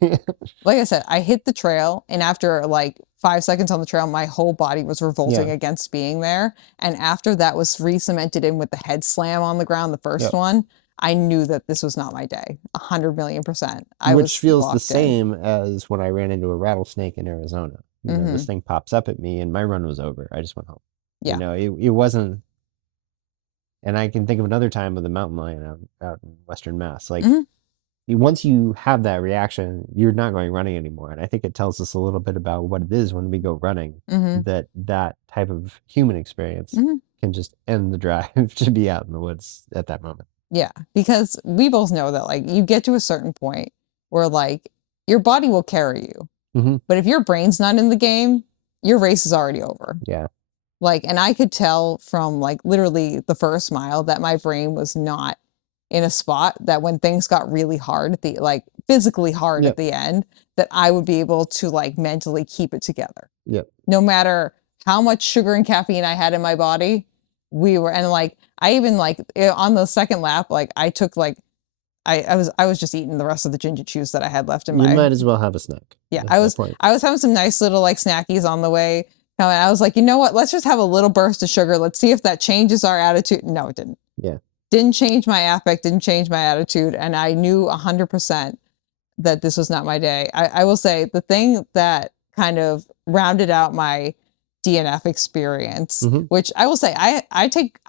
Like I said, I hit the trail, and after like 5 seconds on the trail, my whole body was revolting against being there. And after that was re-cemented in with the head slam on the ground, the first one, I knew that this was not my day. 100,000,000%. Which feels the same as when I ran into a rattlesnake in Arizona. You know, this thing pops up at me and my run was over. I just went home. Yeah. You know, it wasn't. And I can think of another time with a mountain lion out in Western Mass. Like, once you have that reaction, you're not going running anymore. And I think it tells us a little bit about what it is when we go running, that type of human experience can just end the drive to be out in the woods at that moment. Yeah, because we both know that like you get to a certain point where like your body will carry you. But if your brain's not in the game, your race is already over. Yeah. Like, and I could tell from like literally the first mile that my brain was not in a spot that when things got really hard at the, like physically hard at the end, that I would be able to like mentally keep it together. Yep. No matter how much sugar and caffeine I had in my body, and like, I even like on the second lap, like I took like, I was just eating the rest of the ginger chews that I had left in my. You might as well have a snack. Yeah, I was having some nice little like snackies on the way. And I was like, you know what? Let's just have a little burst of sugar. Let's see if that changes our attitude. No, it didn't. Yeah. Didn't change my affect, didn't change my attitude. And I knew 100% that this was not my day. I will say the thing that kind of rounded out my DNF experience, which I will say, I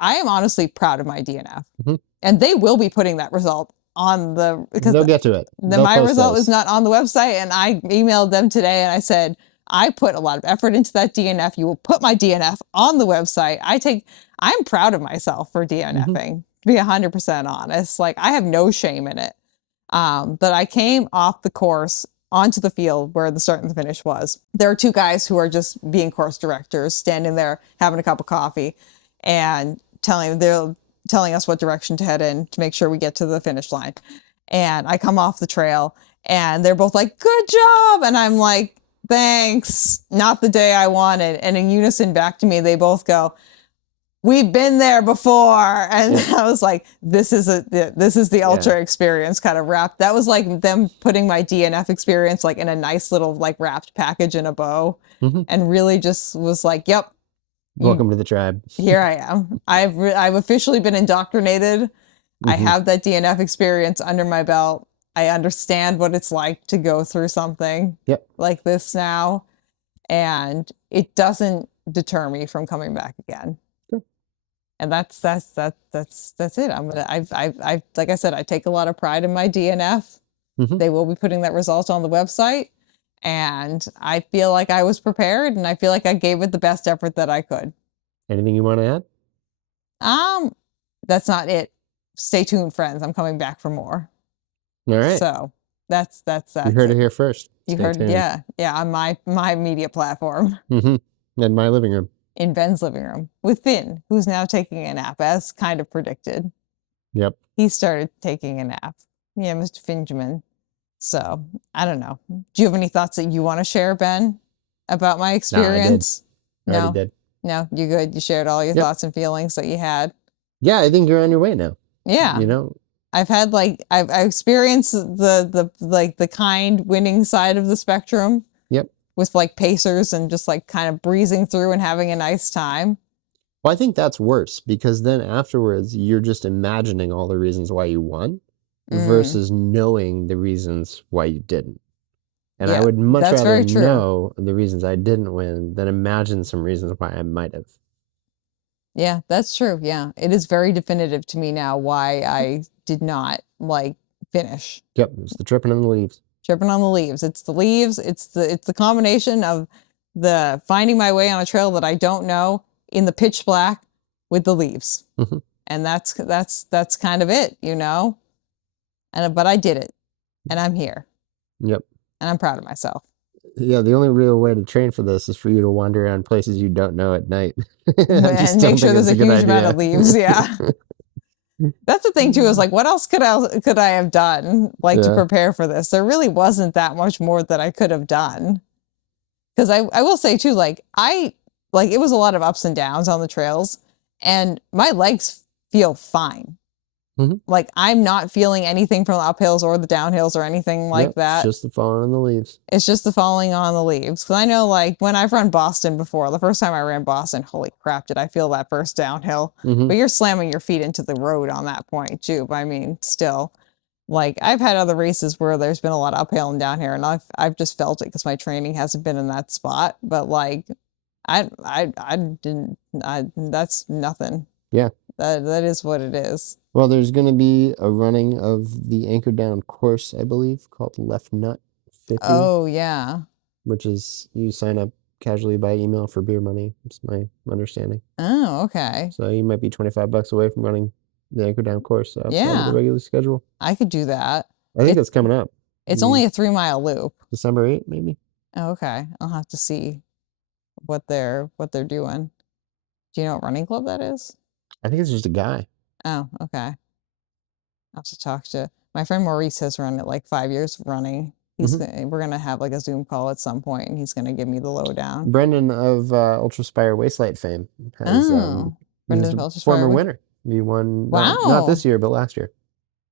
am honestly proud of my DNF. And they will be putting that result on because they'll get to it. My result is not on the website. And I emailed them today and I said, I put a lot of effort into that DNF. You will put my DNF on the website. I'm proud of myself for DNFing, to be 100% honest. Like I have no shame in it. But I came off the course onto the field where the start and the finish was. There are 2 guys who are just being course directors, standing there having a cup of coffee and they're telling us what direction to head in to make sure we get to the finish line. And I come off the trail and they're both like, good job. And I'm like, thanks, not the day I wanted. And in unison back to me, they both go, we've been there before. And I was like, this is the ultra experience kind of wrapped. That was like them putting my DNF experience like in a nice little like wrapped package in a bow and really just was like, yep. Welcome to the tribe. Here I am. I've officially been indoctrinated. I have that DNF experience under my belt. I understand what it's like to go through something like this now, and it doesn't deter me from coming back again. And that's it. I like I said, I take a lot of pride in my DNF. They will be putting that result on the website, and I feel like I was prepared, and I feel like I gave it the best effort that I could. Anything you want to add? That's not it. Stay tuned, friends. I'm coming back for more. All right. So that's you heard it here first. You heard, tuned. on my media platform. In my living room. In Ben's living room with Finn, who's now taking a nap, as kind of predicted. Yep. He started taking a nap. Yeah, Mr. Finjamin. So I don't know. Do you have any thoughts that you want to share, Ben, about my experience? No, I did. No, you good. You shared all your thoughts and feelings that you had. Yeah, I think you're on your way now. Yeah. You know, I've experienced the kind winning side of the spectrum. Yep. With like pacers and just like kind of breezing through and having a nice time. Well, I think that's worse because then afterwards you're just imagining all the reasons why you won versus knowing the reasons why you didn't. And I would much rather know the reasons I didn't win than imagine some reasons why I might have. Yeah, that's true. Yeah. It is very definitive to me now why I did not like finish. Yep. It's the tripping on the leaves. Tripping on the leaves. It's the leaves. It's the combination of the finding my way on a trail that I don't know in the pitch black with the leaves. Mm-hmm. And that's kind of it, you know? But I did it. And I'm here. Yep. And I'm proud of myself. Yeah, the only real way to train for this is for you to wander around places you don't know at night. And make sure there's a huge amount of leaves. Yeah. That's the thing too, is like, what else could I have done to prepare for this? There really wasn't that much more that I could have done. Because I will say too, it was a lot of ups and downs on the trails, and my legs feel fine. Mm-hmm. I'm not feeling anything from the uphills or the downhills or anything like that. It's just the falling on the leaves. It's just the falling on the leaves. Because I know, when I've run Boston before, the first time I ran Boston, holy crap, did I feel that first downhill. Mm-hmm. But you're slamming your feet into the road on that point too. But I mean, still, I've had other races where there's been a lot of uphill and down here, and I've just felt it because my training hasn't been in that spot. But that's nothing. Yeah. That is what it is. Well, there's going to be a running of the anchor down course, I believe, called Left Nut 50. Oh, yeah. Which is you sign up casually by email for beer money. It's my understanding. Oh, okay. So you might be $25 away from running the anchor down course outside of the regular schedule. I could do that. I think it's coming up. It's only a 3-mile loop. December 8th, maybe. Oh, okay. I'll have to see what they're doing. Do you know what running club that is? I think it's just a guy. Oh, okay. I'll have to talk to my friend Maurice. Has run it 5 years of running. We're gonna have a Zoom call at some point, and he's gonna give me the lowdown. Brendan of Ultraspire Wastelight fame has Brendan of Ultraspire, former winner. He won not this year, but last year.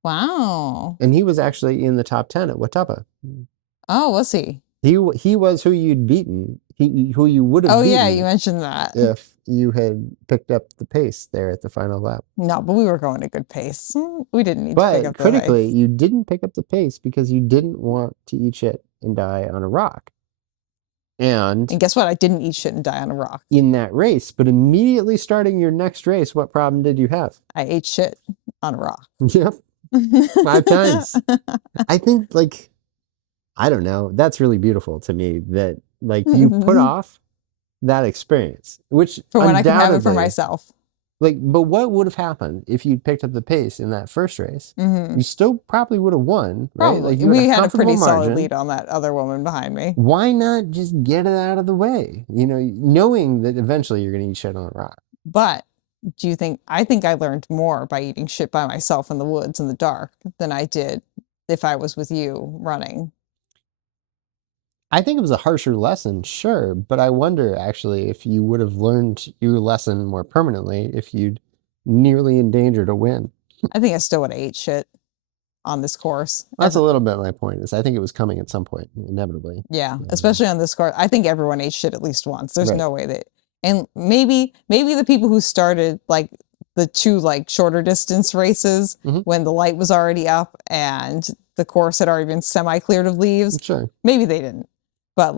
Wow! And he was actually in the top 10 at Watapa. Oh, was he? He was who you'd beaten. Who you would have. Oh beaten yeah, you mentioned that. If you had picked up the pace there at the final lap. No, but we were going a good pace. We didn't need to pick up the pace. But critically, you didn't pick up the pace because you didn't want to eat shit and die on a rock. And guess what? I didn't eat shit and die on a rock in that race. But immediately starting your next race, what problem did you have? I ate shit on a rock. Yep. 5 times. I think I don't know. That's really beautiful to me that you put off that experience, which for when I can have it for myself. But what would have happened if you'd picked up the pace in that first race? Mm-hmm. You still probably would have won, right? We had a pretty solid lead on that other woman behind me. Why not just get it out of the way? Knowing that eventually you're going to eat shit on a rock. But do you think? I think I learned more by eating shit by myself in the woods in the dark than I did if I was with you running. I think it was a harsher lesson, sure, but I wonder actually if you would have learned your lesson more permanently if you'd nearly endangered a win. I think I still would have ate shit on this course. That's a little bit my point, is I think it was coming at some point, inevitably. Yeah, especially on this course. I think everyone ate shit at least once. There's no way that, and maybe the people who started the 2 shorter distance races when the light was already up and the course had already been semi-cleared of leaves. Sure. Maybe they didn't. But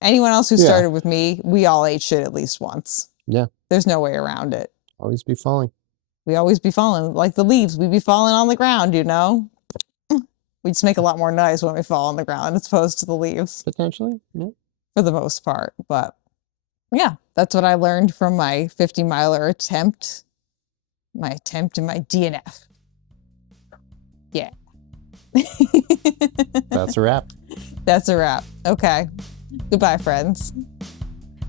anyone else who started with me, we all ate shit at least once. Yeah. There's no way around it. Always be falling. We always be falling. Like the leaves, we'd be falling on the ground, We just make a lot more noise when we fall on the ground as opposed to the leaves. Potentially, yeah. For the most part. But yeah, that's what I learned from my 50-miler attempt. My attempt in my DNF. Yeah. That's a wrap. That's a wrap. Okay. Goodbye, friends.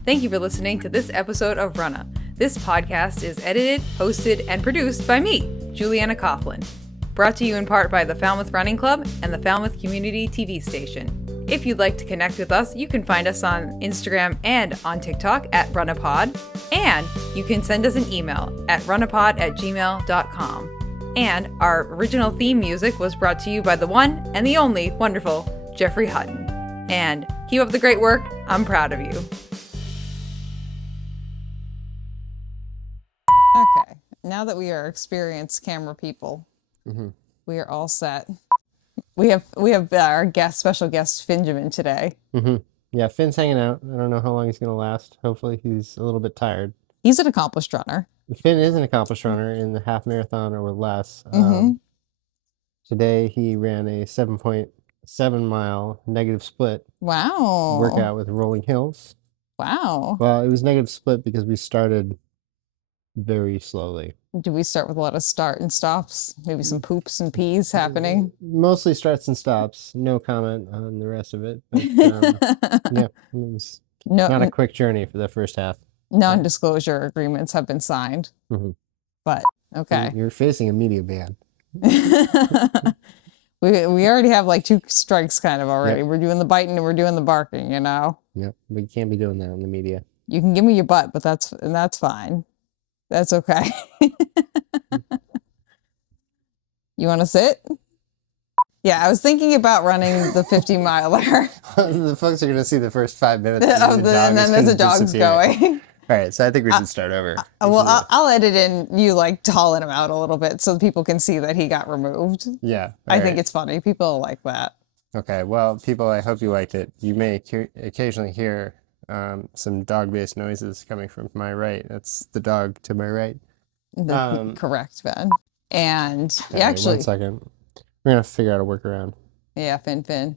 Thank you for listening to this episode of RUNNAH. This podcast is edited, hosted, and produced by me, Julianna Coughlin. Brought to you in part by the Falmouth Running Club and the Falmouth Community TV station. If you'd like to connect with us, you can find us on Instagram and on TikTok at runnahpod. And you can send us an email at runnahpod@gmail.com. And our original theme music was brought to you by the one and the only wonderful Jeffrey Hutton. And keep up the great work. I'm proud of you. Okay, now that we are experienced camera people, we are all set. We have our special guest Finjamin today. Yeah, Finn's hanging out. I don't know how long he's gonna last. Hopefully, he's a little bit tired. He's an accomplished runner. Finn is an accomplished runner in the half marathon or less. Today he ran a 7.7 mile negative split. Wow. Workout with rolling hills. Wow. Well, it was negative split because we started very slowly. Do we start with a lot of start and stops? Maybe some poops and pees happening? Mostly starts and stops. No comment on the rest of it. But, yeah, it was not a quick journey for the first half. Non-disclosure agreements have been signed. But, okay. You're facing a media ban. We already have like 2 strikes kind of already. Yep. We're doing the biting and we're doing the barking, you know? Yep, we can't be doing that in the media. You can give me your butt, but that's fine. That's okay. You want to sit? Yeah, I was thinking about running the 50 miler. The folks are going to see the first 5 minutes. And then there's a dog's going. All right, so I think we should start over. Well, I'll edit in you like hauling him out a little bit so people can see that he got removed. Yeah. I think it's funny. People like that. Okay, well, people, I hope you liked it. You may occasionally hear some dog-based noises coming from my right. That's the dog to my right. Correct, Ben. And okay, actually... 1 second. We're going to figure out a workaround. Yeah, Finn. Do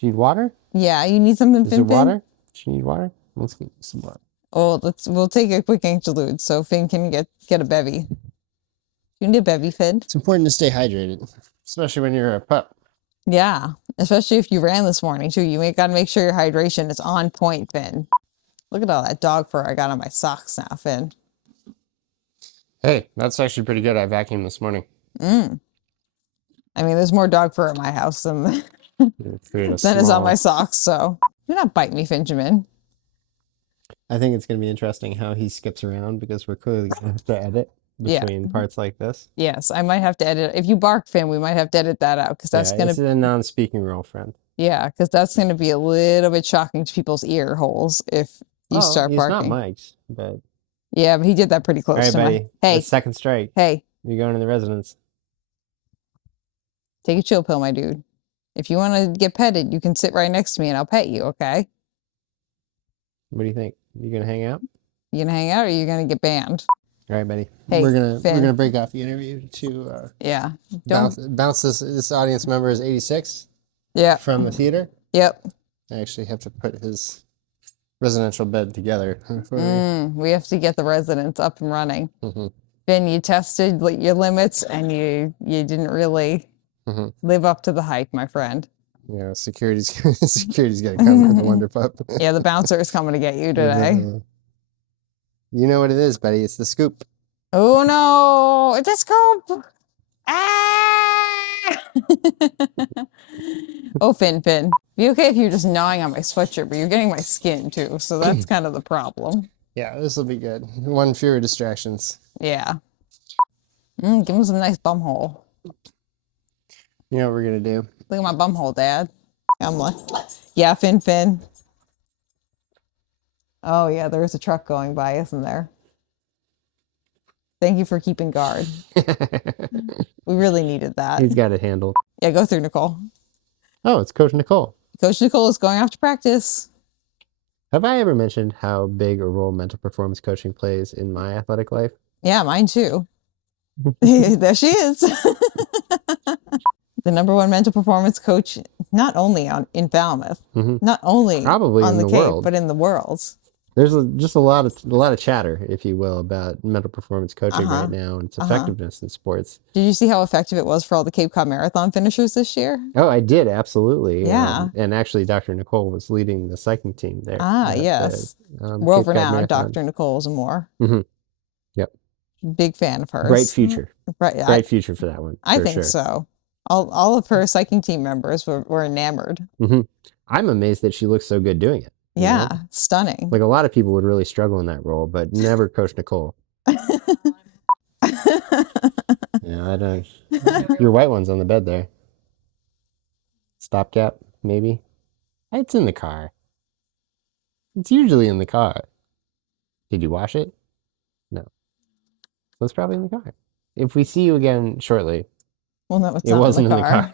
you need water? Yeah, you need something, Finn? Is there water? Do you need water? Let's get some water. Oh, we'll take a quick interlude so Finn can get a bevy. You need a bevy, Finn? It's important to stay hydrated, especially when you're a pup. Yeah, especially if you ran this morning too. You gotta make sure your hydration is on point, Finn. Look at all that dog fur I got on my socks now, Finn. Hey, that's actually pretty good. I vacuumed this morning. I mean, there's more dog fur at my house than is on my socks, so do not bite me, Finjamin. I think it's going to be interesting how he skips around because we're clearly going to have to edit between parts like this. Yes, I might have to edit. If you bark, Finn, we might have to edit that out because that's going to be a non-speaking role, friend. Yeah, because that's going to be a little bit shocking to people's ear holes if you start barking. He's not Mike's, but... Yeah, but he did that pretty close to buddy. me. Hey. Second strike. Hey. You're going to the residence. Take a chill pill, my dude. If you want to get petted, you can sit right next to me and I'll pet you, okay? What do you think? You gonna hang out? You gonna hang out or are you gonna get banned? All right, buddy. Hey, we're gonna break off the interview to bounce this audience member is 86. Yeah. From the theater. Yep. I actually have to put his residential bed together. We have to get the residents up and running. Ben, you tested your limits and you didn't really live up to the hype, my friend. Yeah, security's gonna come for the Wonder Pup. Yeah, the bouncer is coming to get you today. You know what it is, buddy. It's the scoop. Oh no, it's a scoop. Ah! Oh, Finn. Be okay if you're just gnawing on my sweatshirt, but you're getting my skin too, so that's kind of the problem. Yeah, this will be good. One fewer distractions. Yeah. Give him some nice bum hole. You know what we're gonna do? Look at my bum hole, Dad. I'm like, yeah, Finn. Oh yeah, there's a truck going by, isn't there? Thank you for keeping guard. We really needed that. He's got it handled. Yeah, go through, Nicole. Oh, it's Coach Nicole. Coach Nicole is going off to practice. Have I ever mentioned how big a role mental performance coaching plays in my athletic life? Yeah, mine too. There she is. The #1 mental performance coach, not only in Falmouth, not only probably on in the the Cape, world, but in the world. There's just a lot of chatter, if you will, about mental performance coaching right now and its effectiveness in sports. Did you see how effective it was for all the Cape Cod Marathon finishers this year? Oh, I did, absolutely. Yeah. And actually, Dr. Nicole was leading the cycling team there. Yes. World-renowned Dr. Nicole Zamore. Yep. Big fan of hers. Bright future. Bright future for that one. I think so. All of her cycling team members were enamored. I'm amazed that she looks so good doing it. Yeah, stunning. Like a lot of people would really struggle in that role, but never Coach Nicole. Yeah, I don't. Your white one's on the bed there. Stopgap, maybe. It's in the car. It's usually in the car. Did you wash it? No. So it's probably in the car. If we see you again shortly, Well, no, it's It not wasn't in the car.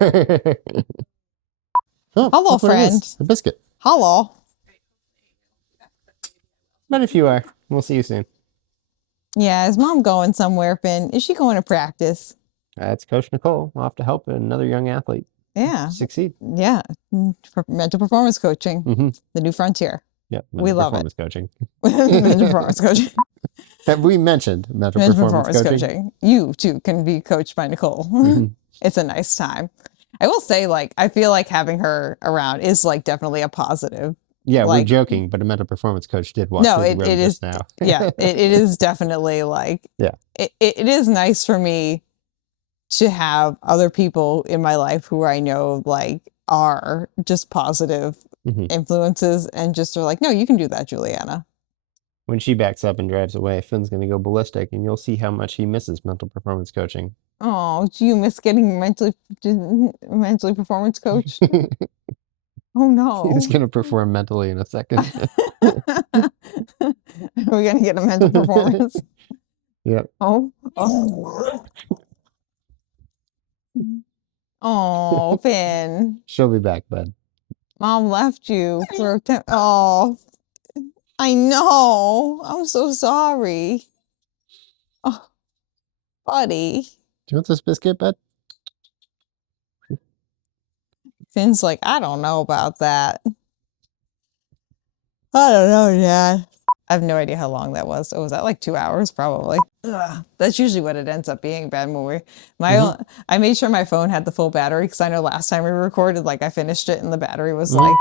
Oh, Hello, look what it is. friend. A biscuit. Hello. But if you are, we'll see you soon. Yeah, is mom going somewhere, Finn? Is she going to practice? That's Coach Nicole. We'll have to help another young athlete succeed. Yeah. For mental performance coaching, the new frontier. Yep. We love performance coaching. Mental performance coaching. Have we mentioned mental performance coaching? You too can be coached by Nicole. It's a nice time. I will say, like, I feel like having her around is like definitely a positive. Yeah, like, we're joking, but a mental performance coach did walk no, through the room just now. Yeah, it is definitely like, it is nice for me to have other people in my life who I know like are just positive influences and just are like, no, you can do that, Julianna. When she backs up and drives away, Finn's going to go ballistic, and you'll see how much he misses mental performance coaching. Oh, do you miss getting mentally performance coached? Oh no. He's going to perform mentally in a second. We're going to get a mental performance. Yep. Oh. Oh, Finn. She'll be back, bud. Mom left you for oh, I know. I'm so sorry. Oh, buddy. Do you want this biscuit, bud? Finn's like, I don't know about that. I don't know, Dad. I have no idea how long that was. Oh, was that like 2 hours? Probably. Ugh. That's usually what it ends up being, bad movie. I made sure my phone had the full battery because I know last time we recorded, like I finished it and the battery was like